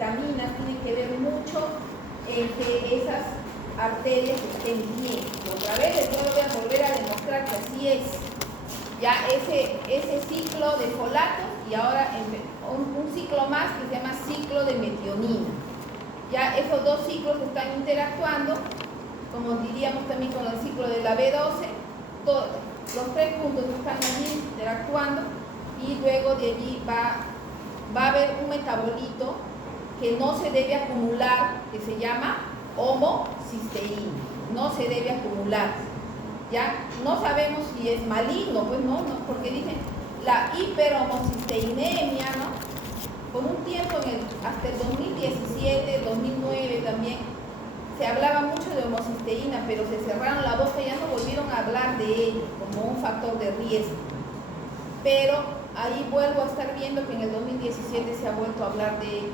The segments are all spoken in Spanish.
vitaminas tiene que ver mucho en que esas arterias estén bien. Otra vez les voy a volver a demostrar que así es. Ya ese ciclo de folatos y ahora un ciclo más que se llama ciclo de metionina. Ya esos dos ciclos están interactuando, como diríamos también con el ciclo de la B12, los tres puntos están allí interactuando y luego de allí va a haber un metabolito que no se debe acumular, que se llama homocisteína. No se debe acumular. ¿Ya? No sabemos si es maligno, pues no, porque dicen la hiperhomocisteinemia, ¿no? Por un tiempo, hasta el 2017, 2009 también, se hablaba mucho de homocisteína, pero se cerraron la boca y ya no volvieron a hablar de ello como un factor de riesgo. Pero ahí vuelvo a estar viendo que en el 2017 se ha vuelto a hablar de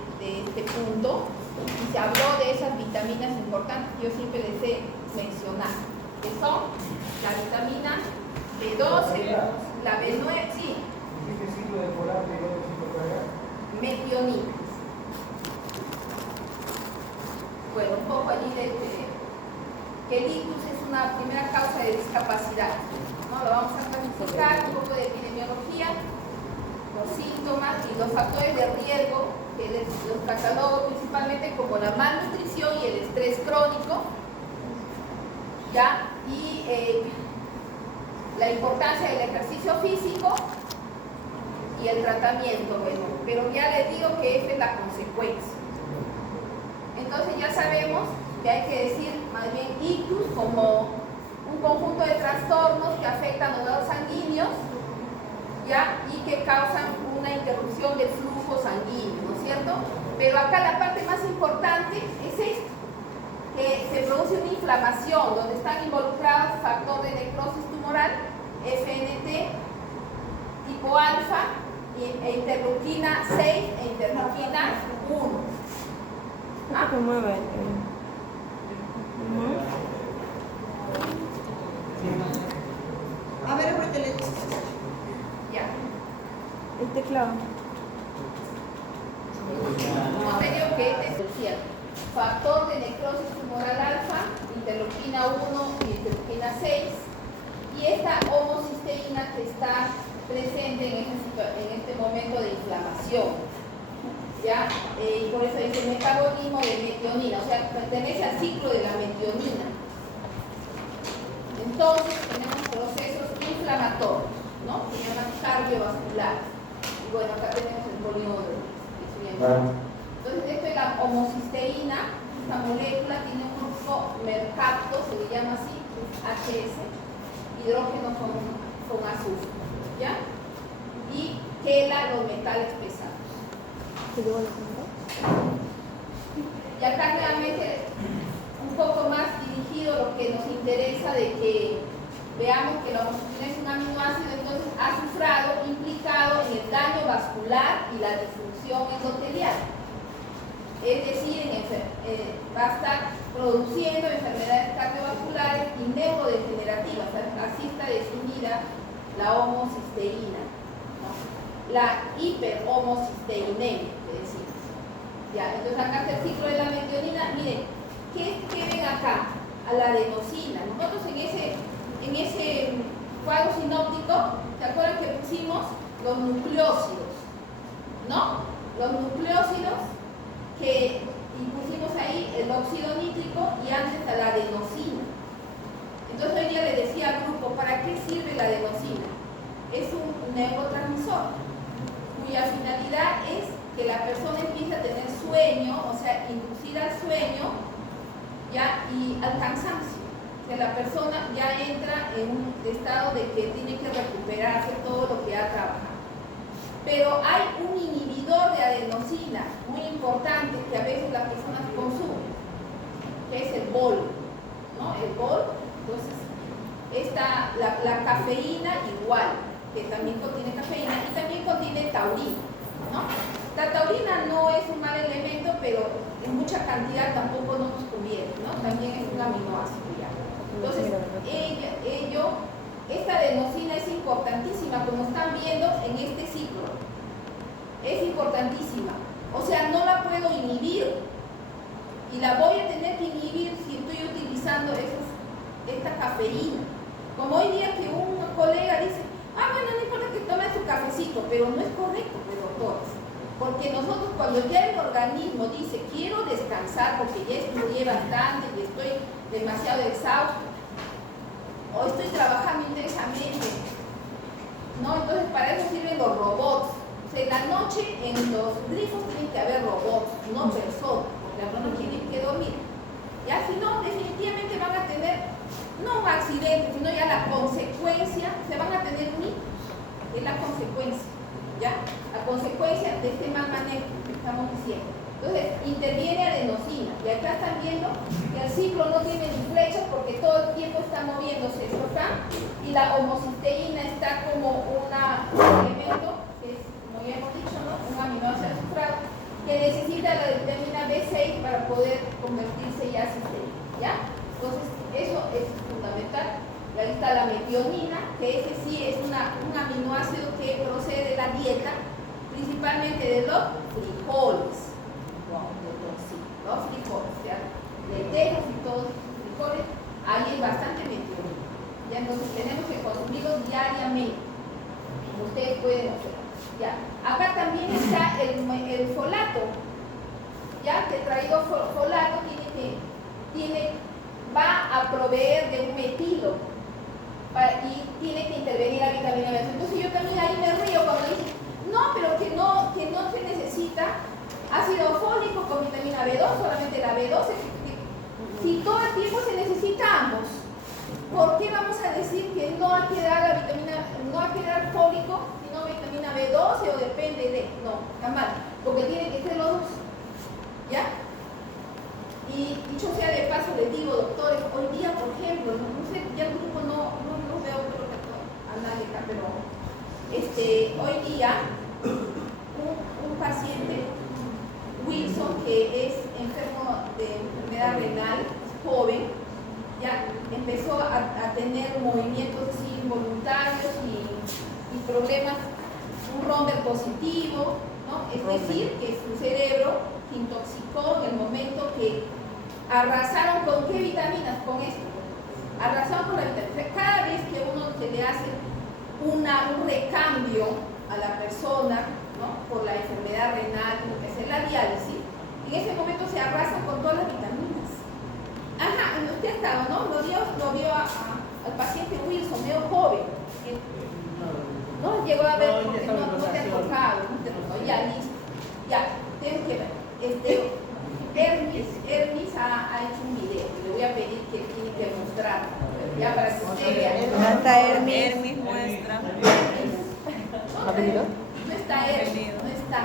este punto y se habló de esas vitaminas importantes que yo siempre les he mencionado, que son la vitamina B12, la B9, sí. ¿Este ciclo de folato y otro ciclo para acá? Metionina. Bueno, un poco allí que el ictus es una primera causa de discapacidad, ¿no? Lo vamos a clasificar, un poco de epidemiología, los síntomas y los factores de riesgo, que los catalogo principalmente como la malnutrición y el estrés crónico, ¿ya? Y la importancia del ejercicio físico y el tratamiento, bueno, pero ya les digo que esta es la consecuencia. Entonces ya sabemos que hay que decir más bien ictus como un conjunto de trastornos que afectan los vasos sanguíneos, ¿ya? Y que causan una interrupción del flujo sanguíneo, ¿no es cierto? Pero acá la parte más importante es esto, que se produce una inflamación donde están involucrados factor de necrosis tumoral, FNT, tipo alfa, interleuquina 6 e interleuquina 1. ¿Ah? Se mueve. A ver, ábrete. Ya. El teclado. Como te digo que este es el cierre. Factor de necrosis tumoral alfa, interleuquina 1 y interleuquina 6. Y esta homocisteína que está presente en este momento de inflamación. ¿Ya? Y por eso dice metabolismo de metionina, o sea, pertenece al ciclo de la metionina. Entonces tenemos procesos inflamatorios, ¿no? Se llaman cardiovasculares. Y bueno, acá tenemos el polígono. Entonces, esto es la homocisteína. Esta molécula tiene un grupo mercapto, se le llama así, HS, hidrógeno con azufre, ¿ya? Y quela los metales pesados. Y acá realmente un poco más dirigido lo que nos interesa de que veamos que la homocisteína es un aminoácido entonces azufrado implicado en el daño vascular y la disfunción endotelial. Es decir, va a estar produciendo enfermedades cardiovasculares y neurodegenerativas. Así está definida la homocisteína, ¿no? La hiperhomocisteinemia, que decimos. Ya, entonces acá está el ciclo de la metionina. Miren, ¿qué ven acá? A la adenosina. Nosotros en ese cuadro sinóptico, ¿se acuerdan que pusimos los nucleósidos? ¿No? Los nucleósidos que pusimos ahí el óxido nítrico y antes a la adenosina. Entonces hoy día le decía al grupo, ¿para qué sirve la adenosina? Es un neurotransmisor cuya finalidad es que la persona empiece a tener sueño, o sea, inducir al sueño, ¿ya? Y al cansancio. Que la persona ya entra en un estado de que tiene que recuperarse todo lo que ha trabajado. Pero hay un inhibidor de adenosina muy importante que a veces las personas consumen, que es el bol, ¿no? El bol, entonces, la cafeína igual, que también contiene cafeína y también contiene taurina, ¿no? La taurina no es un mal elemento, pero en mucha cantidad tampoco nos conviene, ¿no? También es un aminoácido ya. Entonces, esta adenosina es importantísima, como están viendo en este ciclo. Es importantísima. O sea, no la puedo inhibir. y la voy a tener que inhibir si estoy utilizando esta cafeína. Como hoy día que un colega dice, bueno, no importa que tome su cafecito, pero no es correcto, pues, doctores. Porque nosotros cuando ya el organismo dice, quiero descansar porque ya estudié bastante y estoy demasiado exhausto, o estoy trabajando intensamente, ¿no? Entonces para eso sirven los robots. O sea, en la noche en los grifos tienen que haber robots, no personas, porque las personas tienen que dormir. Ya si no, definitivamente van a tener, no un accidente, sino ya la consecuencia, se van a tener mitos, es la consecuencia, ¿ya? La consecuencia de este mal manejo que estamos diciendo. Entonces, interviene adenosina, y acá están viendo que el ciclo no tiene ni flechas porque todo el tiempo está moviéndose esto acá, y la homocisteína está como un elemento, que es, como ya hemos dicho, ¿no? Un aminoácido azufrado, que necesita la vitamina B6 para poder convertirse ya a cisteína, ¿ya? Entonces, eso es fundamental. Y ahí está la metionina, que ese sí es un aminoácido que procede de la dieta, principalmente de los frijoles. Sí, los frijoles, o sea, lentejas y todos los frijoles, ahí hay bastante metionina. Ya, entonces tenemos que consumirlos diariamente, como ustedes pueden observar. Ya, acá también está el folato. Ya, que traído folato va a proveer de un metilo y tiene que intervenir la vitamina B. Entonces yo también ahí me río cuando dicen, no, pero que no se necesita ácido fólico con vitamina B2, solamente la B12. Si todo el tiempo se necesita ambos, ¿por qué vamos a decir que no hay que dar la vitamina, no hay que dar fólico, sino vitamina B12 o depende de? No, está mal, porque tienen que ser los dos. ¿Ya? Y dicho sea de paso, les digo, doctores, hoy día, por ejemplo, no sé, ya el grupo no veo, creo que a nadie acá, pero hoy día un paciente, Wilson, que es enfermo de enfermedad renal, joven, ya empezó a tener movimientos así involuntarios y problemas, un romper positivo, ¿no? Es decir, que su cerebro se intoxicó en el momento que arrasaron con qué vitaminas, con esto, arrasaron con la vitamina. Cada vez que uno se le hace un recambio a la persona, ¿no? Por la enfermedad renal, como que es la diálisis, en ese momento se arrasan con todas las vitaminas. Ajá, usted estaba, ¿no? Lo vio al paciente Wilson, medio joven. No llegó a ver porque no te ha tocado, ya listo. Ya, tengo que ver. Hermes ha hecho un video, le voy a pedir que tiene que mostrar, ya para que usted vea. ¿Dónde está Hermes? Hermes muestra. No está Hermes, no está.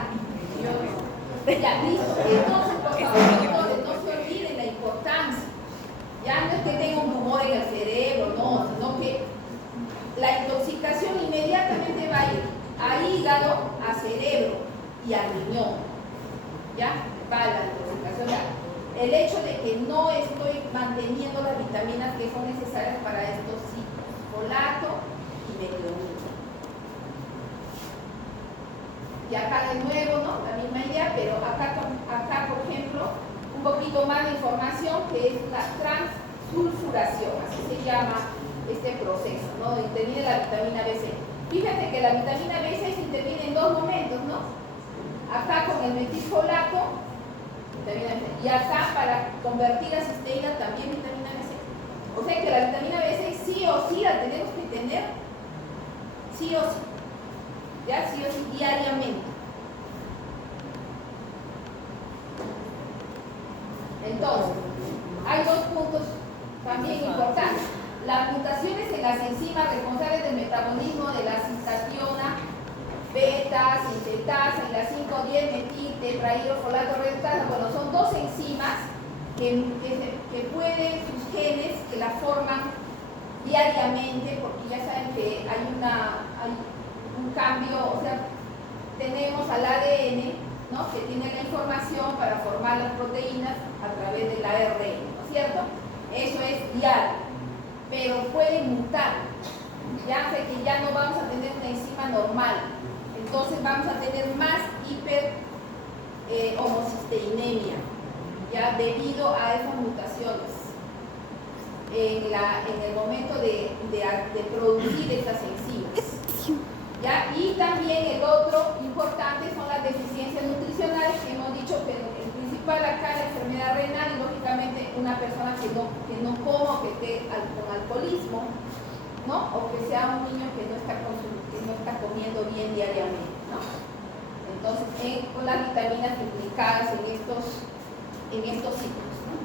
Ya, listo. Entonces, por favor, no se olviden la importancia. Ya no es que tenga un tumor en el cerebro, no, sino que la intoxicación inmediatamente va a ir a hígado, a cerebro y al riñón. ¿Ya? Va la intoxicación. El hecho de que no estoy manteniendo las vitaminas que son necesarias para estos ciclos, folato y metionina. Y acá de nuevo, ¿no? La misma idea, pero acá por ejemplo, un poquito más de información que es la transsulfuración, así se llama este proceso, ¿no? Interviene la vitamina B6. Fíjate que la vitamina B6 interviene en dos momentos, ¿no? Acá con el metilfolato, vitamina B6, y acá para convertir a cisteína también vitamina B6. O sea que la vitamina B6 sí o sí la tenemos que tener, sí o sí, ya sí o sí diariamente. Entonces, hay dos puntos también importantes. Las mutaciones en las enzimas responsables del metabolismo de la cistationa, beta, sintetasa y la 5,10 metil tetrahidrofolato reductasa. Bueno, son dos enzimas que pueden, sus genes, que la forman diariamente, porque ya saben que hay un cambio, o sea, tenemos al ADN, ¿no? Que tiene la información para formar las proteínas a través del ARN, ¿no es cierto? Eso es diario, pero pueden mutar. Ya sé que ya no vamos a tener una enzima normal, entonces vamos a tener más homocisteinemia. ya debido a esas mutaciones en el momento de producir estas enzimas. ¿Ya? Y también el otro importante son las deficiencias nutricionales, que hemos dicho que el principal acá es la enfermedad renal y lógicamente una persona que no coma o que esté con alcoholismo, ¿no? O que sea un niño que no está comiendo bien diariamente, ¿no? Entonces, con las vitaminas implicadas en estos ciclos, ¿no?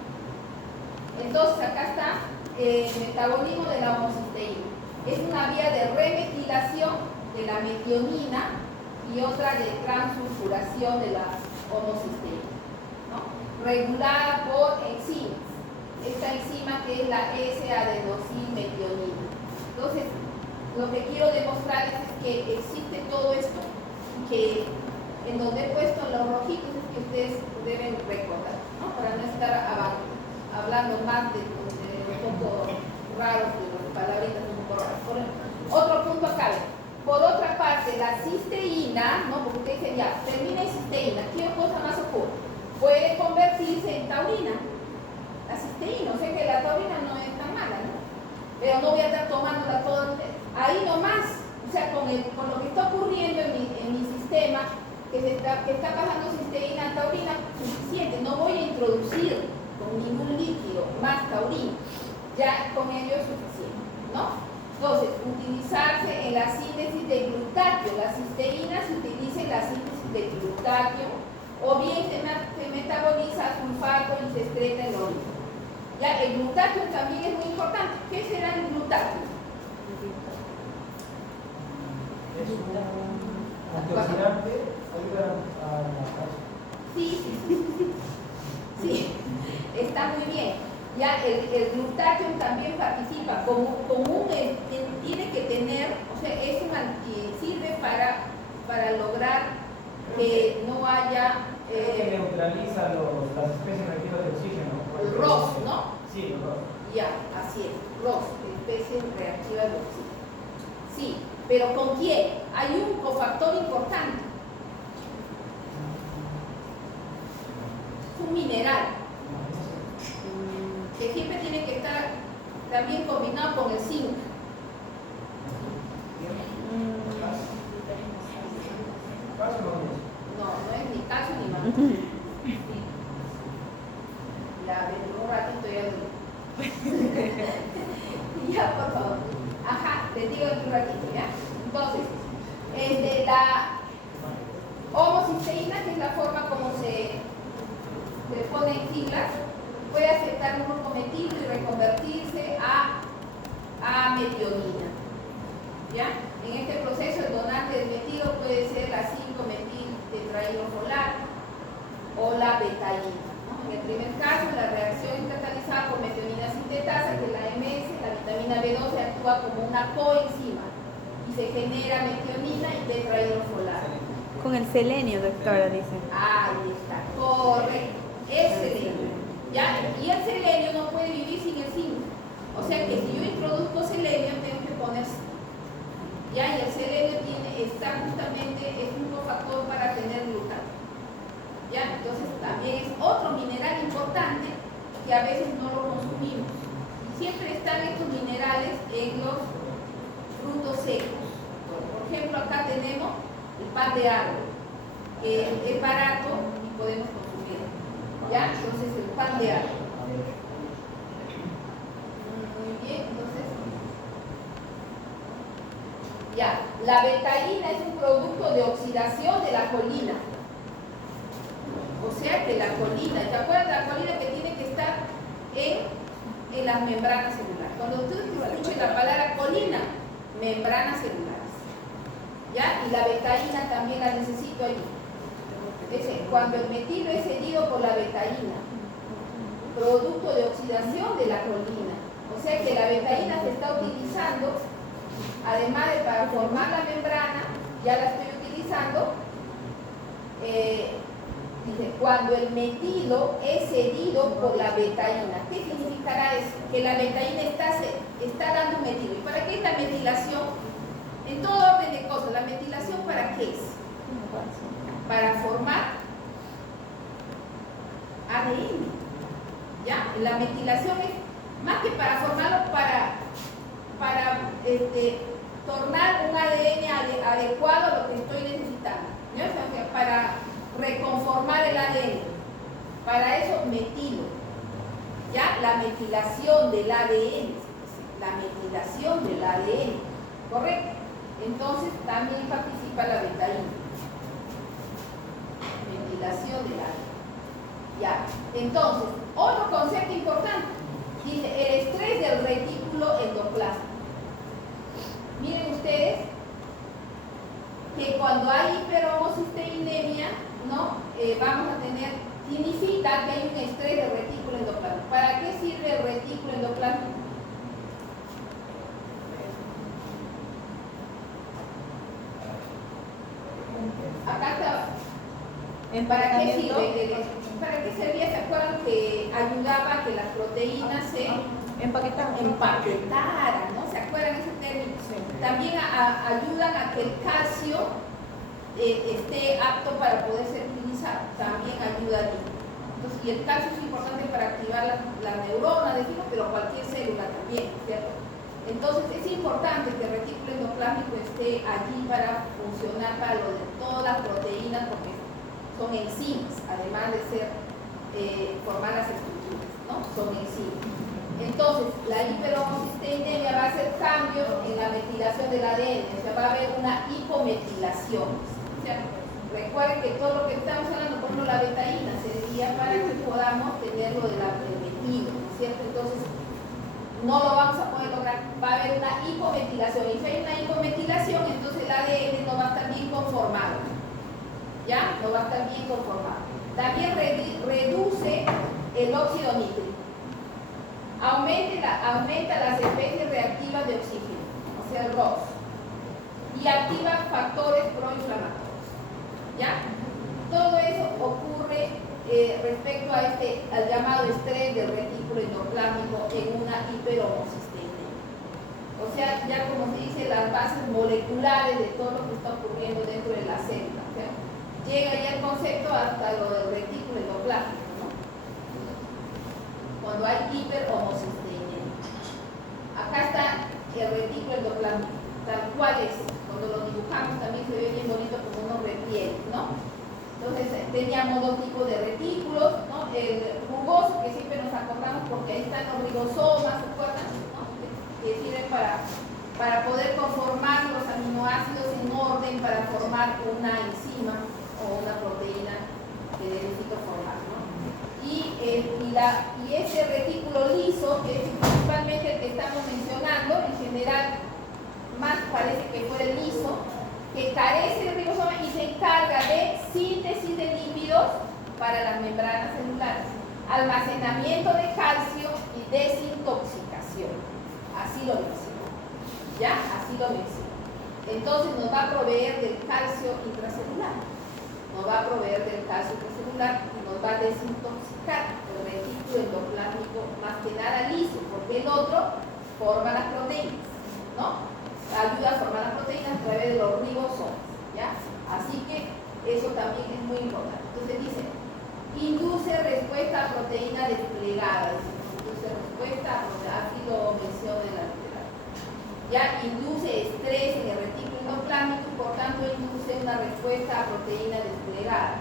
Entonces, acá está el metabolismo de la homocisteína. Es una vía de remetilación de la metionina y otra de transsulfuración de la homocisteína, ¿no? Regulada por enzimas. Esta enzima que es la S-adenosilmetionina. Entonces, lo que quiero demostrarles es que existe todo esto, que en donde he puesto los rojitos es que ustedes deben recordar, ¿no? Para no estar hablando más de un poco raros, de las palabritas un poco raras. Otro punto acá. Por otra parte, la cisteína, ¿no? Porque ustedes dicen, ya, termina en cisteína, ¿qué cosa más ocurre? Puede convertirse en taurina. La cisteína, o sea que la taurina no es tan mala, ¿no? Pero no voy a estar tomándola todo ahí nomás. O sea, con lo que está ocurriendo en mi sistema, que está pasando cisteína a taurina, suficiente. No voy a introducir con ningún líquido más taurina. Ya con ello es suficiente, ¿no? Entonces, utilizarse en la síntesis de glutatio. La cisteína se utiliza en la síntesis de glutatio, o bien se metaboliza a sulfato y se excreta en orina. Ya, el glutatio también es muy importante. ¿Qué será el glutatio? Es un antioxidante, ayuda a la cancha. Sí, está muy bien. Ya el glutatio también participa tiene que tener, o sea, sirve para lograr que no haya que neutraliza las especies reactivas de oxígeno. el ROS, ¿no? Sí, el ROS. Ya, así es, ROS, especies reactivas de oxígeno. Sí, pero ¿con quién? Hay un cofactor importante. Es un mineral que siempre tiene que estar también combinado con el zinc. No es ni calcio ni magnesio. Ya, dentro de un ratito ya lo ya, por favor. Ajá, te digo en un ratito, ¿ya? Entonces, la homocisteína, que es la forma como se pone en siglas, puede aceptar un grupo metilo y reconvertirse a metionina. ¿Ya? En este proceso el donante del metilo puede ser la 5-metil tetrahidrofolate o la betaína, ¿no? En el primer caso, la reacción es catalizada por metionina sintetasa, que es la MS, la vitamina B12 actúa como una coenzima y se genera metionina y tetrahidrofolate. Con el selenio, doctora, dice. Ahí está, correcto. El selenio. ¿Ya? Y el selenio no puede vivir sin el zinc. O sea que si yo introduzco selenio, tengo que poner zinc. ¿Ya? Y el selenio está justamente, es un cofactor para tener glutano. ¿Ya? Entonces también es otro mineral importante que a veces no lo consumimos. Siempre están estos minerales en los frutos secos. Por ejemplo, acá tenemos el pan de árbol, que es barato y podemos consumirlo. ¿Ya? Entonces el pan de árbol. Muy bien, entonces. Ya, la betaína es un producto de oxidación de la colina. O sea que la colina, ¿te acuerdas de la colina que tiene que estar en las membranas celulares? Cuando tú escuches la palabra colina, membranas celulares. ¿Ya? Y la betaína también la necesito allí. Cuando el metilo es cedido por la betaína, producto de oxidación de la colina. O sea que la betaína se está utilizando, además de para formar la membrana, ya la estoy utilizando, dice, cuando el metilo es cedido por la betaína. ¿Qué significará eso? Que la betaína está dando un metilo. ¿Y para qué es la metilación? En todo orden de cosas, ¿la metilación para qué es? Para formar ADN. ¿Ya? La metilación es más que para formarlo, para tornar un ADN adecuado a lo que estoy necesitando. ¿Ya? O sea, para reconformar el ADN. Para eso metilo. ¿Ya? La metilación del ADN. La metilación del ADN. ¿Correcto? Entonces también participa la betaína. Metilación del ADN. Ya. Entonces, otro concepto importante. Dice el estrés del retículo endoplasmático. Miren ustedes que cuando hay hiperhomocisteinemia, ¿no? Vamos a tener, significa que hay un estrés del retículo endoplasmático. ¿Para qué sirve el retículo endoplasmático? Acá está. ¿Para qué sirve? ¿Para qué servía? ¿Se acuerdan que ayudaba a que las proteínas se empaquetaran, ¿no? ¿Se acuerdan ese término? Sí. También ayudan a que el calcio esté apto para poder ser utilizado. También ayuda allí. Entonces, y el calcio es importante para activar la neurona, decimos, pero cualquier célula también, ¿cierto? Entonces, es importante que el retículo endoplasmático esté allí para funcionar para lo de todas las proteínas, porque son enzimas, además de ser formar las estructuras, ¿no? Son enzimas. Entonces, la hiperhomocisteinemia va a hacer cambios en la metilación del ADN, o sea, va a haber una hipometilación. O sea, recuerden que todo lo que estamos hablando, por ejemplo, la betaína, sería para que podamos tener lo de la premetilo, ¿no es cierto? Entonces, no lo vamos a poder lograr, va a haber una hipometilación. Y si hay una hipometilación, entonces el ADN no va a estar bien conformado. ¿Ya? No va a estar bien conformado. También reduce el óxido nítrico. Aumenta las especies reactivas de oxígeno, o sea, el ROX. Y activa factores proinflamatorios. ¿Ya? Todo eso ocurre respecto a al llamado estrés del retículo endoplasmático en una hiperhomocisteinemia. O sea, ya como se dice, las bases moleculares de todo lo que está ocurriendo dentro de la célula. O sea, llega ya el concepto hasta lo del retículo endoplasmático, ¿no? Cuando hay hiperhomocisteinemia. Acá está el retículo endoplasmático, tal cual es. Cuando lo dibujamos también se ve bien bonito como unos repliegues, ¿no? Entonces teníamos dos tipos de retículos, ¿no? El rugoso, que siempre nos acordamos porque ahí están los ribosomas, ¿se acuerdan? ¿No? Que sirven para poder conformar los aminoácidos en orden para formar una enzima o una proteína que necesito formar, ¿no? Y ese retículo liso, que es principalmente el que estamos mencionando, en general más parece que fuera el liso, que carece de ribosoma y se encarga de síntesis de lípidos para las membranas celulares, almacenamiento de calcio y desintoxicación. Así lo menciona. ¿Ya? Así lo menciona. Entonces nos va a proveer del calcio intracelular. Nos va a proveer del calcio intracelular y nos va a desintoxicar el retículo endoplasmático, más que nada liso, porque el otro forma las proteínas, ¿no? Ayuda a formar las proteínas a través de los ribosomas, ¿ya? Así que eso también es muy importante. Entonces dice, induce respuesta a proteína desplegada, induce respuesta a proteína, así lo menciona en la literatura. Ya induce estrés en el retículo endoplasmático y por tanto induce una respuesta a proteína desplegada.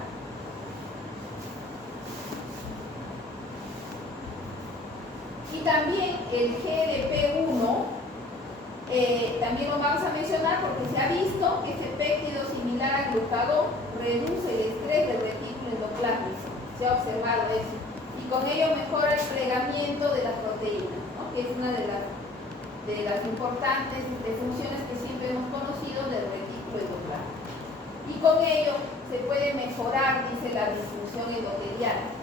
Y también el GDP1 también lo vamos a mencionar porque se ha visto que ese péptido similar al glucagón reduce el estrés del retículo endoplasmático. Se ha observado eso. Y con ello mejora el plegamiento de las proteínas, ¿no? Que es una de las importantes funciones que siempre hemos conocido del retículo endoplasmático. Y con ello se puede mejorar, dice, la disfunción endotelial.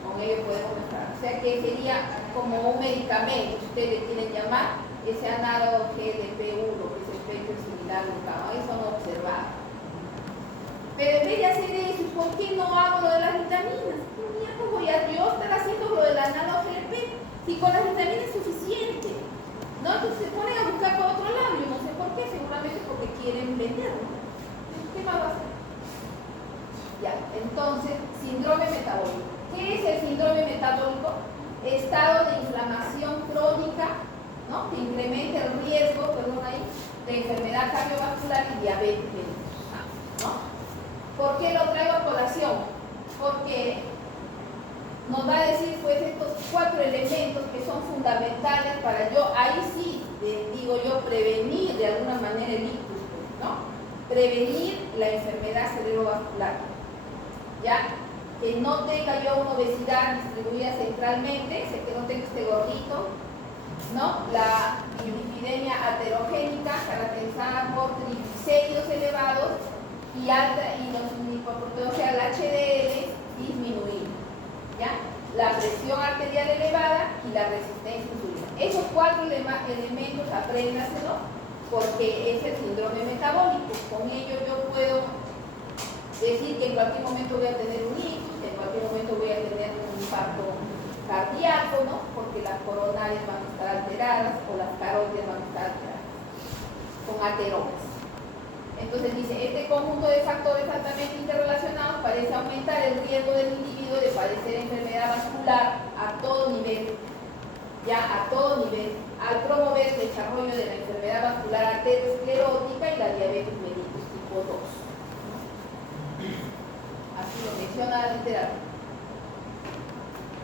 Con ello podemos mejorar. O sea que sería como un medicamento, si ustedes le quieren llamar, ese análogo GDP1, que es el efecto similar al glucagón. Eso no observado. Pero en vez de hacer eso, ¿por qué no hago lo de las vitaminas? Mira, ¿cómo voy a yo estar haciendo lo del análogo GDP? Si con las vitaminas es suficiente. ¿No? Entonces se ponen a buscar por otro lado. Yo no sé por qué, seguramente porque quieren venderlo. ¿Qué más va a hacer? Ya, entonces, síndrome metabólico. el síndrome metabólico? Estado de inflamación crónica, ¿no? Que incrementa el riesgo, de enfermedad cardiovascular y diabetes mellitus, ¿no? ¿Por qué lo traigo a colación? Porque nos va a decir pues estos 4 elementos que son fundamentales para yo, ahí sí, digo yo, prevenir de alguna manera el ictus, ¿no? Prevenir la enfermedad cerebrovascular, ¿ya? Que no tenga yo una obesidad distribuida centralmente, que no tenga este gordito, ¿no? La lipidemia aterogénica caracterizada por triglicéridos elevados y alta y los lipoproteínas, o sea, el HDL disminuido, ¿ya? La presión arterial elevada y la resistencia insulina. Esos 4 elementos apréndanselo porque es el síndrome metabólico. Con ello yo puedo decir que en cualquier momento voy a tener un ictus, en cualquier momento voy a tener un infarto cardíaco, ¿no? Porque las coronarias van a estar alteradas o las carótidas van a estar alteradas con ateromas. Entonces dice, este conjunto de factores altamente interrelacionados parece aumentar el riesgo del individuo de padecer enfermedad vascular a todo nivel, ya a todo nivel, al promover el desarrollo de la enfermedad vascular arteriosclerótica y la diabetes mellitus tipo 2. Así lo menciona la literatura.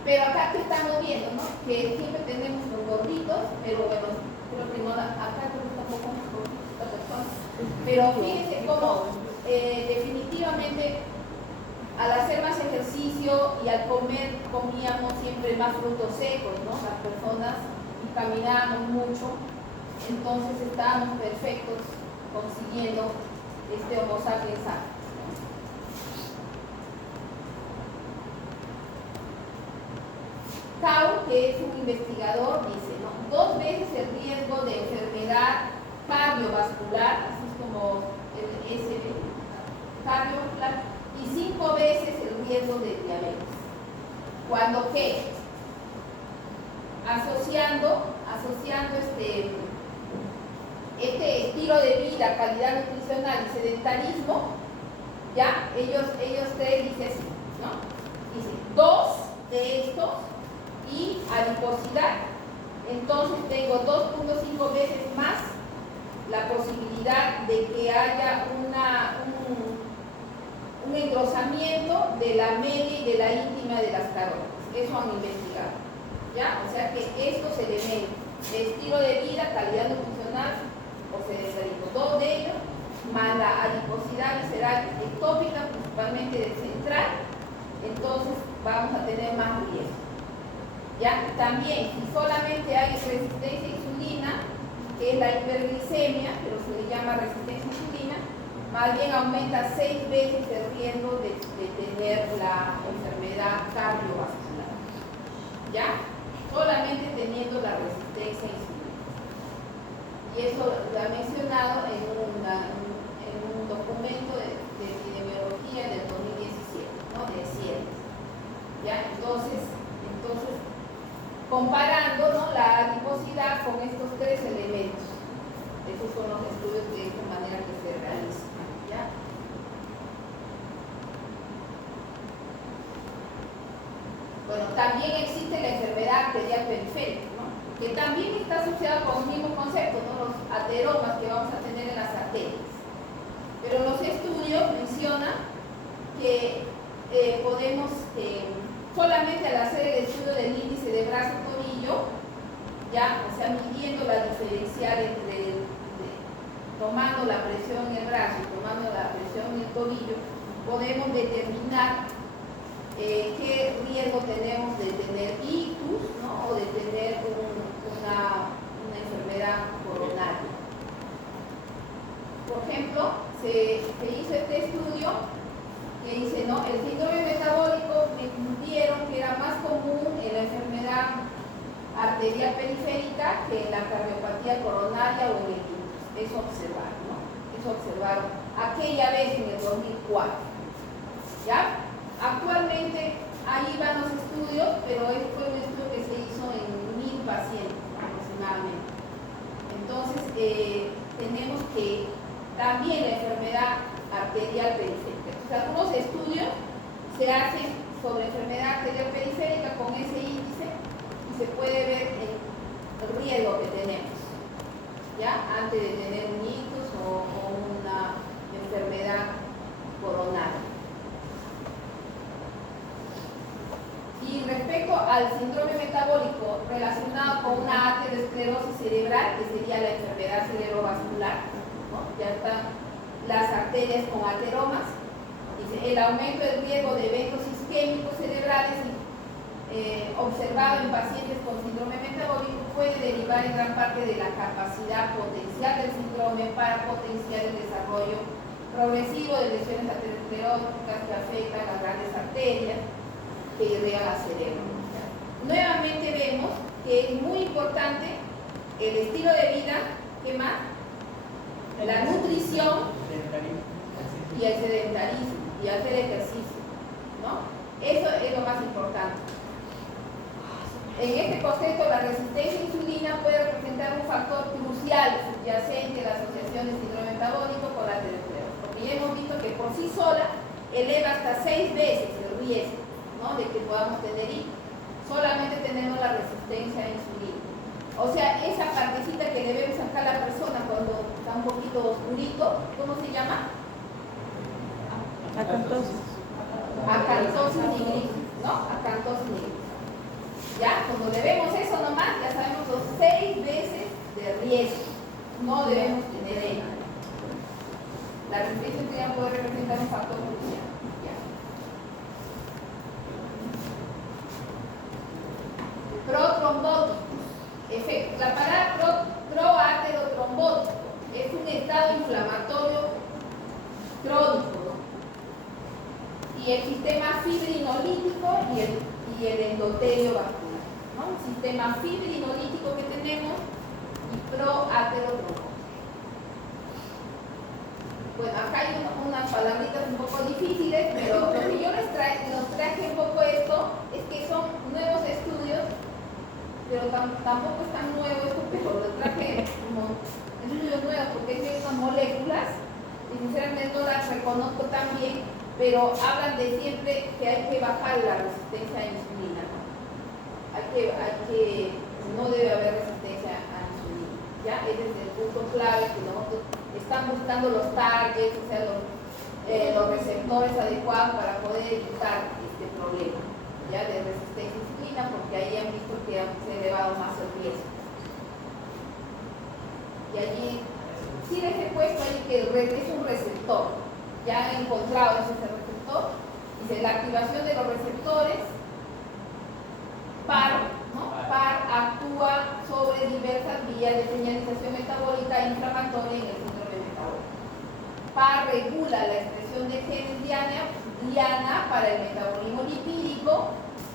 Pero acá que estamos viendo, ¿no? Que siempre tenemos los gorditos, pero bueno, creo que no, acá creo que tampoco nos gorditos esta persona. Pero fíjense cómo definitivamente al hacer más ejercicio y al comer comíamos siempre más frutos secos, ¿no? Las personas caminábamos mucho, entonces estábamos perfectos consiguiendo este Homo sapiens sapiens. Cao, que es un investigador, dice, ¿no? 2 veces el riesgo de enfermedad cardiovascular, así es como el SB, cardiovascular, y 5 veces el riesgo de diabetes. ¿Cuándo qué? Asociando este estilo de vida, calidad nutricional y sedentarismo, ya, ellos 3 dicen así, ¿no? Dice, 2 de estos y adiposidad, entonces tengo 2.5 veces más la posibilidad de que haya un engrosamiento de la media y de la íntima de las carótidas. Eso han investigado, ¿ya? O sea que estos elementos, estilo de vida, calidad nutricional o sedentarismo, 2 de ellos, más la adiposidad visceral ectópica, principalmente del central, entonces vamos a tener más riesgo. ¿Ya? También, si solamente hay resistencia a insulina, que es la hiperglicemia, pero se le llama resistencia a insulina, más bien aumenta 6 veces el riesgo de tener la enfermedad cardiovascular. ¿Ya? Solamente teniendo la resistencia a insulina. Y eso lo ha mencionado en un documento de epidemiología del 2017, ¿no? De ciencia. ¿Ya? Entonces, comparando, ¿no? La adiposidad con estos 3 elementos. Esos son los estudios de esta manera que se realizan, ¿ya? Bueno, también existe la enfermedad arterial periférica, ¿no? Que también está asociada con los mismos conceptos, ¿no? Los ateromas que vamos a tener en las arterias. Pero los estudios mencionan que podemos solamente al hacer el estudio del índice de brazo-tobillo, ya, o sea, midiendo la diferencial entre tomando la presión en el brazo y tomando la presión en el tobillo, podemos determinar qué riesgo tenemos de tener ictus, ¿no? O de tener una enfermedad coronaria. Por ejemplo, se hizo este estudio que dice, ¿no? El síndrome metabólico me concluyeron que era más común en la enfermedad arterial periférica que en la cardiopatía coronaria o en el ictus. Eso observaron, ¿no? Eso observaron aquella vez en el 2004. ¿Ya? Actualmente ahí van los estudios, pero fue un estudio que se hizo en 1000 pacientes, ¿no? Aproximadamente. Entonces, tenemos que también la enfermedad arterial periférica. Entonces, algunos estudios se hacen sobre enfermedad arterial periférica con ese índice y se puede ver el riesgo que tenemos, ¿ya? Antes de tener un ictus o una enfermedad coronaria. Y respecto al síndrome metabólico relacionado con una aterosclerosis cerebral, que sería la enfermedad cerebrovascular, ¿no? Ya están las arterias con ateromas. Dice, el aumento del riesgo de eventos isquémicos cerebrales observado en pacientes con síndrome metabólico puede derivar en gran parte de la capacidad potencial del síndrome para potenciar el desarrollo progresivo de lesiones ateroscleróticas que afectan las grandes arterias que irrigan al cerebro. Nuevamente vemos que es muy importante el estilo de vida, ¿qué más? La nutrición y el sedentarismo y hacer ejercicio, ¿no? Eso es lo más importante. En este contexto, la resistencia a insulina puede representar un factor crucial subyacente a la asociación de síndrome metabólico con la aterosclerosis, porque ya hemos visto que por sí sola eleva hasta 6 veces el riesgo, ¿no?, de que podamos tener hijos. Solamente tenemos la resistencia a insulina. O sea, esa partecita que le debe sacar a la persona cuando está un poquito oscurito, ¿cómo se llama? Acantosis. Acantosis nigricans, ¿no? Acantosis nigricans. Ya, cuando le vemos eso nomás, ya sabemos los 6 veces de riesgo. No debemos tener ella. La resistencia a insulina puede representar un factor crucial. Protrombóticos. Efecto. La palabra proaterotrombótico es un estado inflamatorio crónico, ¿no? Y el sistema fibrinolítico y el endotelio vascular, ¿no? Un sistema fibrinolítico que tenemos y proaterotrombótico. Bueno, acá hay unas palabritas un poco difíciles, pero lo que yo nos traje un poco esto es que son nuevos estudios, pero tampoco es tan nuevo esto, pero lo traje como estudios nuevos porque es unas moléculas y sinceramente no las reconozco tan bien, pero hablan de siempre que hay que bajar la resistencia a insulina, ¿no? No debe haber resistencia a insulina, ¿ya? Ese es el punto clave que nosotros están buscando los targets, o sea, los receptores adecuados para poder evitar este problema, ¿ya?, de resistencia a insulina, porque ahí han visto que se ha elevado más el riesgo. Y allí sí les he puesto ahí que es un receptor, ya han encontrado ese receptor. Dice, la activación de los receptores PAR, ¿no? PAR actúa sobre diversas vías de señalización metabólica inflamatoria en el síndrome metabólico. PAR regula la expresión de genes diana para el metabolismo lipídico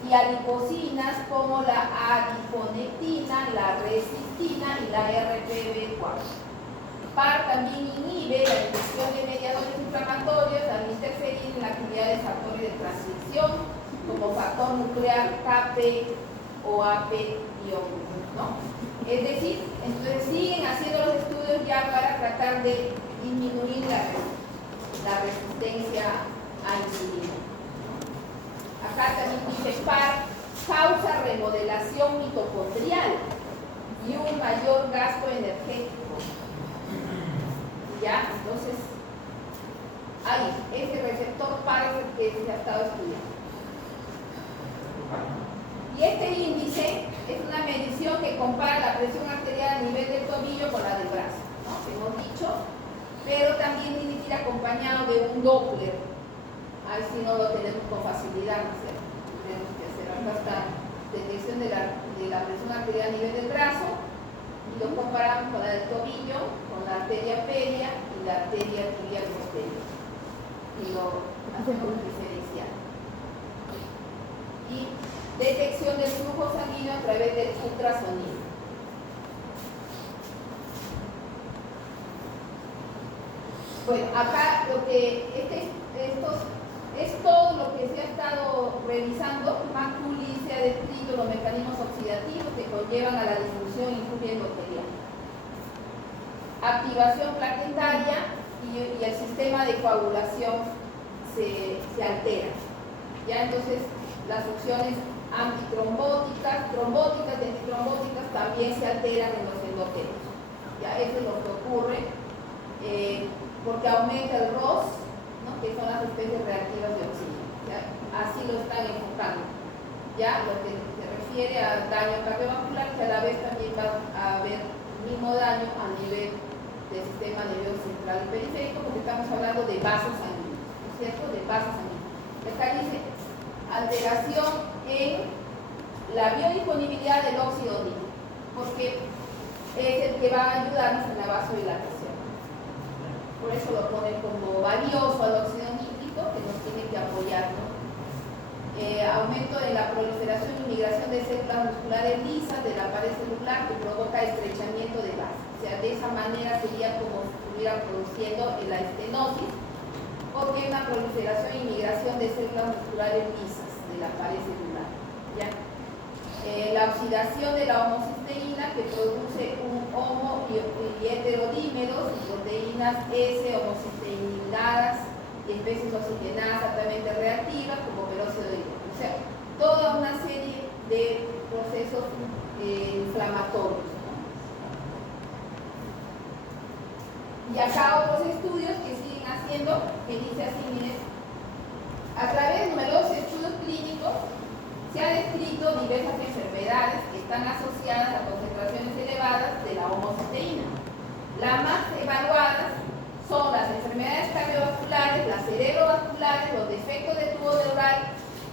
y adipocinas como la adiponectina, la resistina y la RPB4. PAR también inhibe la expresión de mediadores inflamatorios al interferir en la actividad de factores de transcripción como factor nuclear KP o AP-, ¿no? Es decir, entonces siguen haciendo los estudios ya para tratar de disminuir la resistencia a insulina. Acá también dice PAR causa remodelación mitocondrial y un mayor gasto energético. ¿Ya? Entonces, ahí, ese receptor PAR es el que se ha estado estudiando. Y este índice es una medición que compara la presión arterial a nivel del tobillo con la del brazo, ¿no? Hemos dicho, pero también tiene que ir acompañado de un Doppler. Ahí sí no lo tenemos con facilidad, ¿no es cierto? Tenemos que hacer acá esta detección de la presión arterial a nivel del brazo y lo comparamos con la del tobillo, con la arteria peria y la arteria tibial posterior. Y lo hacemos diferencial. Y detección del flujo sanguíneo a través del ultrasonido. Bueno, acá lo que esto es todo lo que se ha estado revisando. Maculi se ha descrito los mecanismos oxidativos que conllevan a la disfunción injuria endotelial, activación plaquetaria y el sistema de coagulación se altera. Ya, entonces Las opciones antitrombóticas, trombóticas y antitrombóticas también se alteran en los endotelos. Ya eso es lo que ocurre porque aumenta el ROS, ¿no? Que son las especies reactivas de oxígeno. ¿Ya? Así lo están enfocando. Ya lo que se refiere al daño cardiovascular, que a la vez también va a haber el mismo daño a nivel del sistema nervioso central y periférico, porque estamos hablando de vasos sanguíneos, ¿no es cierto? De vasos sanguíneos. Acá dice alteración en la biodisponibilidad del óxido nítrico, porque es el que va a ayudarnos en la vasodilatación. Por eso lo ponen como valioso al óxido nítrico, que nos tiene que apoyar, ¿no? Aumento en la proliferación y migración de células musculares lisas de la pared celular que provoca estrechamiento de base. O sea, de esa manera sería como si estuviera produciendo la estenosis, porque hay una proliferación y migración de células musculares lisas de la pared celular. ¿Ya? La oxidación de la homocisteína que produce un homo y heterodímeros, proteínas S homocisteinadas y especies oxigenadas altamente reactivas como peróxido de hidrógeno. O sea, toda una serie de procesos inflamatorios, ¿no? Y acá otros estudios que siguen haciendo, que dice así, miren, a través de numerosos estudios clínicos se han descrito diversas enfermedades que están asociadas a concentraciones elevadas de la homocisteína. Las más evaluadas son las enfermedades cardiovasculares, las cerebrovasculares, los defectos de tubo neural,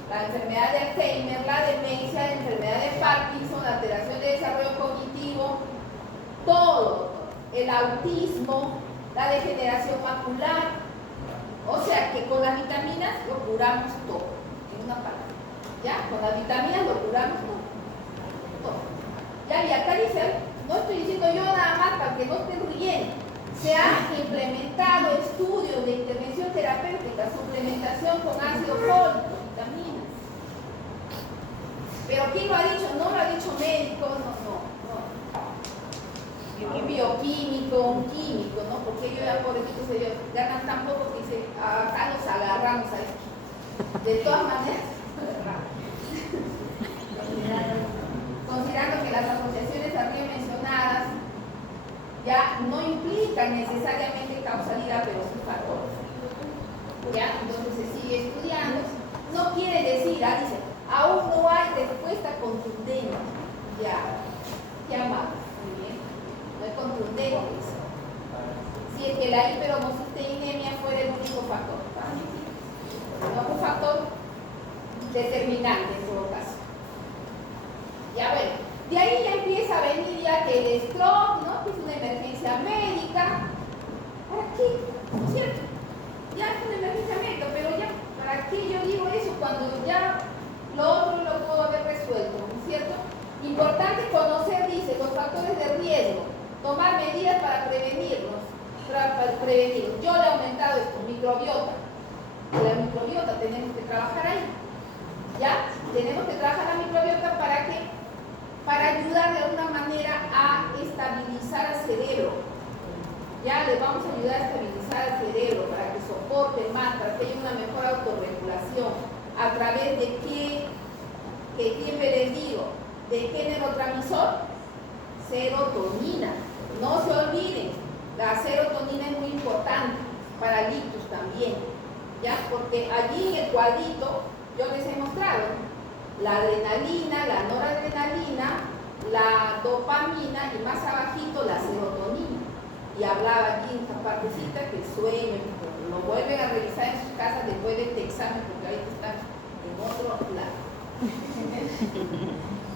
la enfermedad de Alzheimer, la demencia, la enfermedad de Parkinson, la alteración de desarrollo cognitivo, todo, el autismo, la degeneración macular. O sea que con las vitaminas lo curamos todo, en una palabra. ¿Ya? Con las vitaminas lo curamos todo. Ya, y acá dice, no estoy diciendo yo nada más para que no estén riendo. Se han implementado estudios de intervención terapéutica, suplementación con ácido fólico, vitaminas. Pero ¿quién lo ha dicho? No lo ha dicho médico, no. Un bioquímico, un químico, ¿no? Porque ellos ya pobrecitos ellos ganan tan poco que dice, acá nos agarramos a esto. De todas maneras, considerando que las asociaciones arriba mencionadas ya no implican necesariamente causalidad, pero sí factores. ¿Ya? Entonces se sigue estudiando. No quiere decir, dice, aún no hay respuesta contundente. Ya más. Muy bien. No es contundente eso. Si es que la hiperhomocisteinemia fuera el único factor. No es un factor determinante en todo caso. Ya bueno, de ahí ya empieza a venir ya que el stroke, ¿no? Que es una emergencia médica. ¿Para qué? ¿No es cierto? Ya es una emergencia médica, pero ya, ¿para qué yo digo eso cuando ya lo otro lo puedo haber resuelto? ¿No es cierto? Importante conocer, dice, los factores de riesgo, tomar medidas para prevenirlos. Yo le he aumentado esto, microbiota. La microbiota tenemos que trabajar ahí. ¿Ya? Tenemos que trabajar la microbiota ¿para qué? Para ayudar de alguna manera a estabilizar al cerebro. Ya les vamos a ayudar a estabilizar al cerebro para que soporte más, para que haya una mejor autorregulación. ¿A través de qué? Que siempre les digo, ¿de qué neurotransmisor? Serotonina. No se olviden, la serotonina es muy importante para el ictus también. ¿Ya? Porque allí en el cuadrito yo les he mostrado la adrenalina, la noradrenalina, la dopamina y más abajito la serotonina. Y hablaba aquí en esta partecita que el sueño, lo vuelven a revisar en sus casas después de este examen porque ahorita están en otro lado.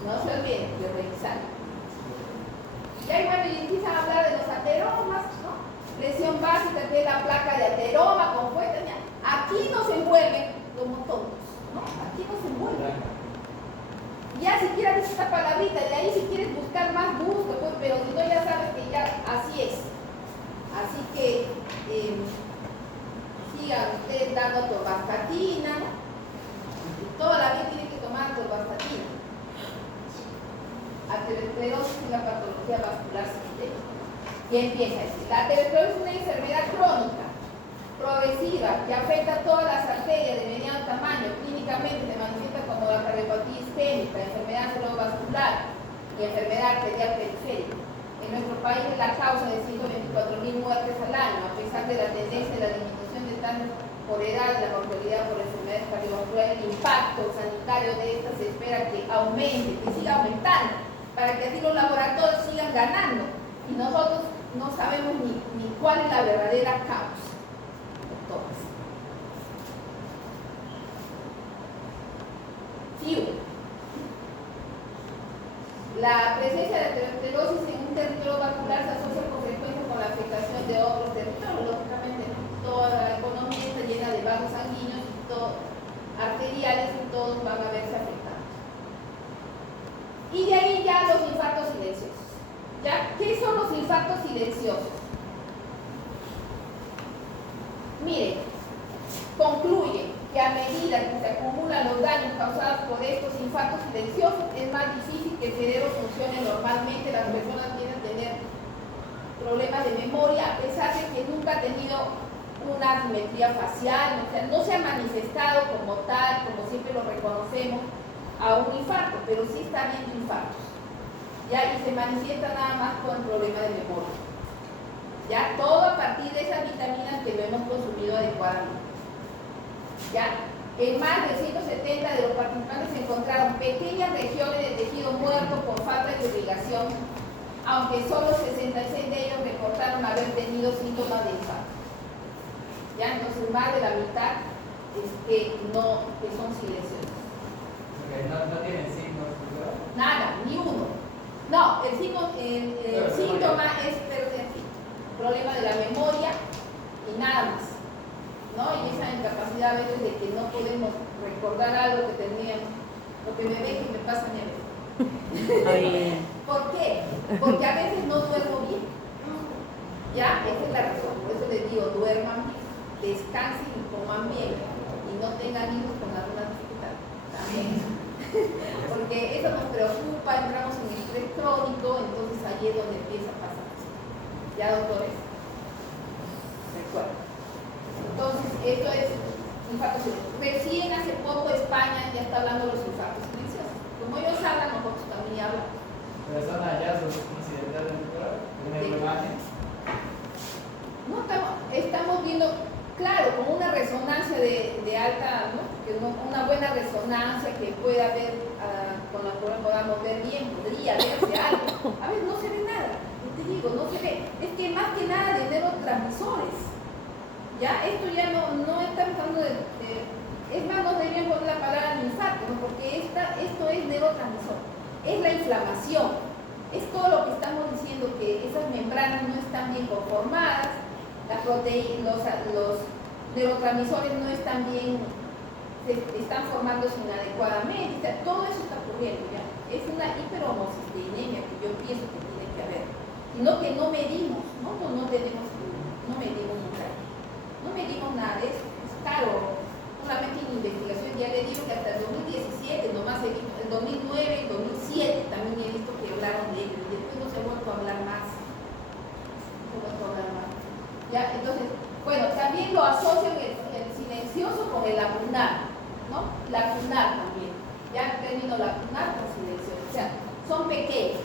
No se olviden de revisar. Y ahí bueno, y empiezan a hablar de los ateromas, ¿no? Lesión básica que es la placa de ateroma con fuerza. Aquí no se envuelven como tontos, ¿no? Aquí no se envuelven. Ya si quieres esta palabrita, de ahí si quieres buscar más, busca, pues, pero si no ya sabes que ya así es. Así que sigan ustedes dando atorvastatina, toda la vida tienen que tomar atorvastatina. Aterosclerosis es la patología vascular sistémica. Y empieza a decir, la aterosclerosis es una enfermedad crónica, progresiva, que afecta a todas las arterias de mediano tamaño. Clínicamente se manifiesta como encefalopatía isquémica, enfermedad cerebrovascular y enfermedad arterial periférica. En nuestro país es la causa de 124.000 muertes al año, a pesar de la tendencia de la disminución de tasas por edad, la mortalidad por enfermedades cardiovasculares, el impacto sanitario de estas se espera que aumente, que siga aumentando, para que así los laboratorios sigan ganando. Y nosotros no sabemos ni cuál es la verdadera causa. Doctores. FIU. La presencia de aterosclerosis en un territorio vascular se asocia con frecuencia con la afectación de otros territorios. Lógicamente, toda la economía está llena de vasos sanguíneos arteriales y todos van a verse afectados. Y de ahí ya los infartos silenciosos. ¿Ya? ¿Qué son los infartos silenciosos? Miren, concluye que a medida que se acumulan los daños causados por estos infartos silenciosos, es más difícil que el cerebro funcione normalmente. Las personas tienden a tener problemas de memoria, a pesar de que nunca ha tenido una asimetría facial, o sea, no se ha manifestado como tal, como siempre lo reconocemos, a un infarto, pero sí está habiendo infartos, ¿ya? Y se manifiesta nada más con problemas de memoria, ¿ya? Todo a partir de esas vitaminas que no hemos consumido adecuadamente, ¿ya? En más de 170 de los participantes se encontraron pequeñas regiones de tejido muerto por falta de irrigación, aunque solo 66 de ellos reportaron haber tenido síntomas de infarto. ¿Ya? Entonces más de la mitad que son silenciosos. Okay, no tienen signos, ¿verdad? Nada, ni uno. No, el síntoma es pérdida de problema de la memoria y nada más, ¿no? Y esa incapacidad a veces de que no podemos recordar algo que teníamos, lo que me ve que me pasa a mí a veces. ¿Por qué? Porque a veces no duermo bien. ¿Ya? Esa es la razón. Por eso les digo, duerman bien, descansen y coman bien y no tengan hijos con alguna dificultad. También. Porque eso nos preocupa, entramos en estrés crónico, entonces ahí es donde empieza a pasar. ¿Ya, doctores? Recuerden. Entonces, esto es infarto silencioso. Recién hace poco España ya está hablando de los infartos silenciosos. Como ellos hablan, nosotros también hablamos. Pero son hallazgos incidentales, ¿verdad? Una imagen. No, estamos viendo, claro, con una resonancia de alta, ¿no? Una buena resonancia que pueda ver, con la cual podamos ver bien, podría verse algo. A veces no se ve nada, te digo, no se ve. Es que más que nada de neurotransmisores. Ya, esto ya no está hablando es más, no deberían poner la palabra infarto, ¿no? Porque esto es neurotransmisor, es la inflamación, es todo lo que estamos diciendo, que esas membranas no están bien conformadas, las proteínas, los neurotransmisores no están bien, se están formándose inadecuadamente, o sea, todo eso está ocurriendo, ¿ya? Es una hiperhomocisteinemia que yo pienso que tiene que haber, sino que no medimos, no medimos nunca, no medimos nada, es caro, solamente en investigación. Ya le digo que hasta el 2017, nomás he visto, el 2009, el 2007 también he visto que hablaron de ello, y después no se ha vuelto a hablar más, ¿ya? Entonces, bueno, también lo asocian el silencioso con el lacunar, ¿no? Lacunar también, ya el término lacunar con silencioso, o sea, son pequeños,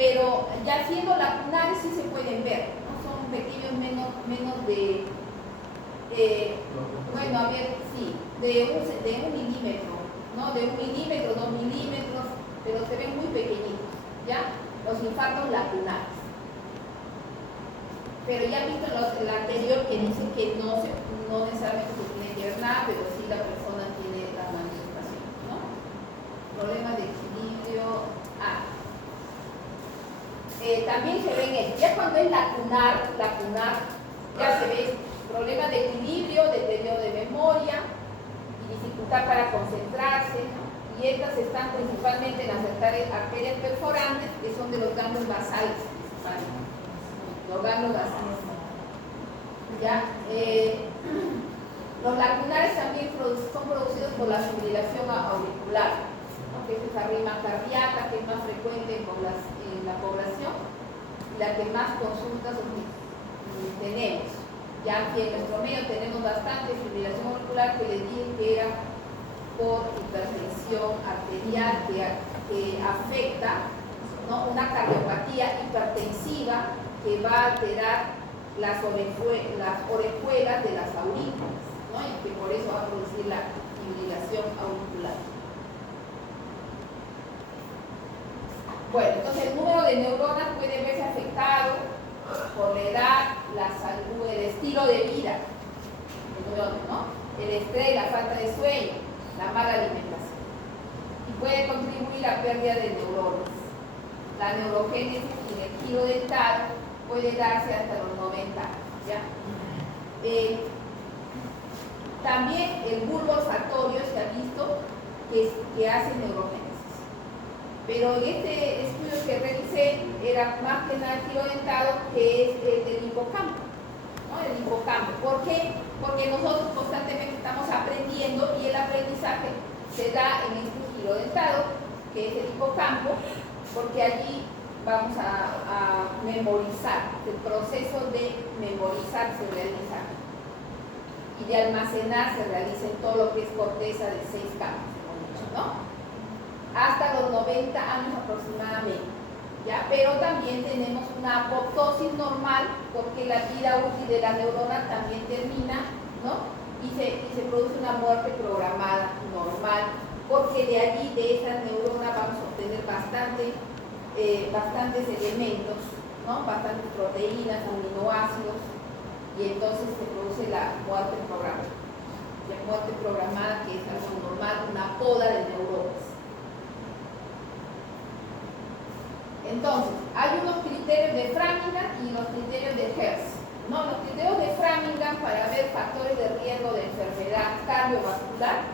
pero ya siendo lacunares sí se pueden ver, ¿no? Son pequeños menos de, bueno, a ver, sí, de un milímetro, ¿no? De 1 milímetro, 2 milímetros, pero se ven muy pequeñitos, ¿ya? Los infartos lacunares. Pero ya han visto el anterior que dice que no necesariamente se tiene que ver nada, pero sí la persona tiene las manifestaciones, ¿no? Problemas de equilibrio. También se ven, ya cuando es lacunar, ya se ve problemas de equilibrio, deterioro de memoria y dificultad para concentrarse, ¿no? Y estas están principalmente en las arterias perforantes, que son de los ganglios basales, principalmente. Los ganglios basales. ¿Ya? Los lacunares también son producidos por la fibrilación auricular, ¿no? Que es esa rima cardíaca que es más frecuente en la población y la que más consultas tenemos. Ya aquí en nuestro medio tenemos bastante fibrilación auricular, que les dije que era por hipertensión arterial que afecta, ¿no?, una cardiopatía hipertensiva que va a alterar las orejuelas de las aurículas, ¿no?, y que por eso va a producir la fibrilación auricular. Bueno, entonces el número de neuronas puede verse afectado por la edad, la salud, el estilo de vida, ¿no?, el estrés, la falta de sueño, la mala alimentación. Y puede contribuir a pérdida de neuronas. La neurogénesis en el giro dental puede darse hasta los 90 años, ¿ya? También el bulbo olfatorio se ha visto que hace neurogénesis. Pero en este estudio que realicé era más que nada el giro dentado, que es del hipocampo, ¿no? El hipocampo. ¿Por qué? Porque nosotros constantemente estamos aprendiendo y el aprendizaje se da en este giro dentado, que es el hipocampo, porque allí vamos a memorizar. El proceso de memorizar se realiza y de almacenar se realiza en todo lo que es corteza de 6 capas, ¿no?, hasta los 90 años aproximadamente, ¿ya? Pero también tenemos una apoptosis normal, porque la vida útil de la neurona también termina, ¿no?, y se produce una muerte programada normal, porque de allí, de esas neuronas, vamos a obtener bastantes elementos, ¿no?, bastantes proteínas, aminoácidos, y entonces se produce la muerte programada. La muerte programada, que es algo normal, una poda de neuronas. Entonces, hay unos criterios de Framingham y los criterios de Hertz, ¿no? Los criterios de Framingham para ver factores de riesgo de enfermedad cardiovascular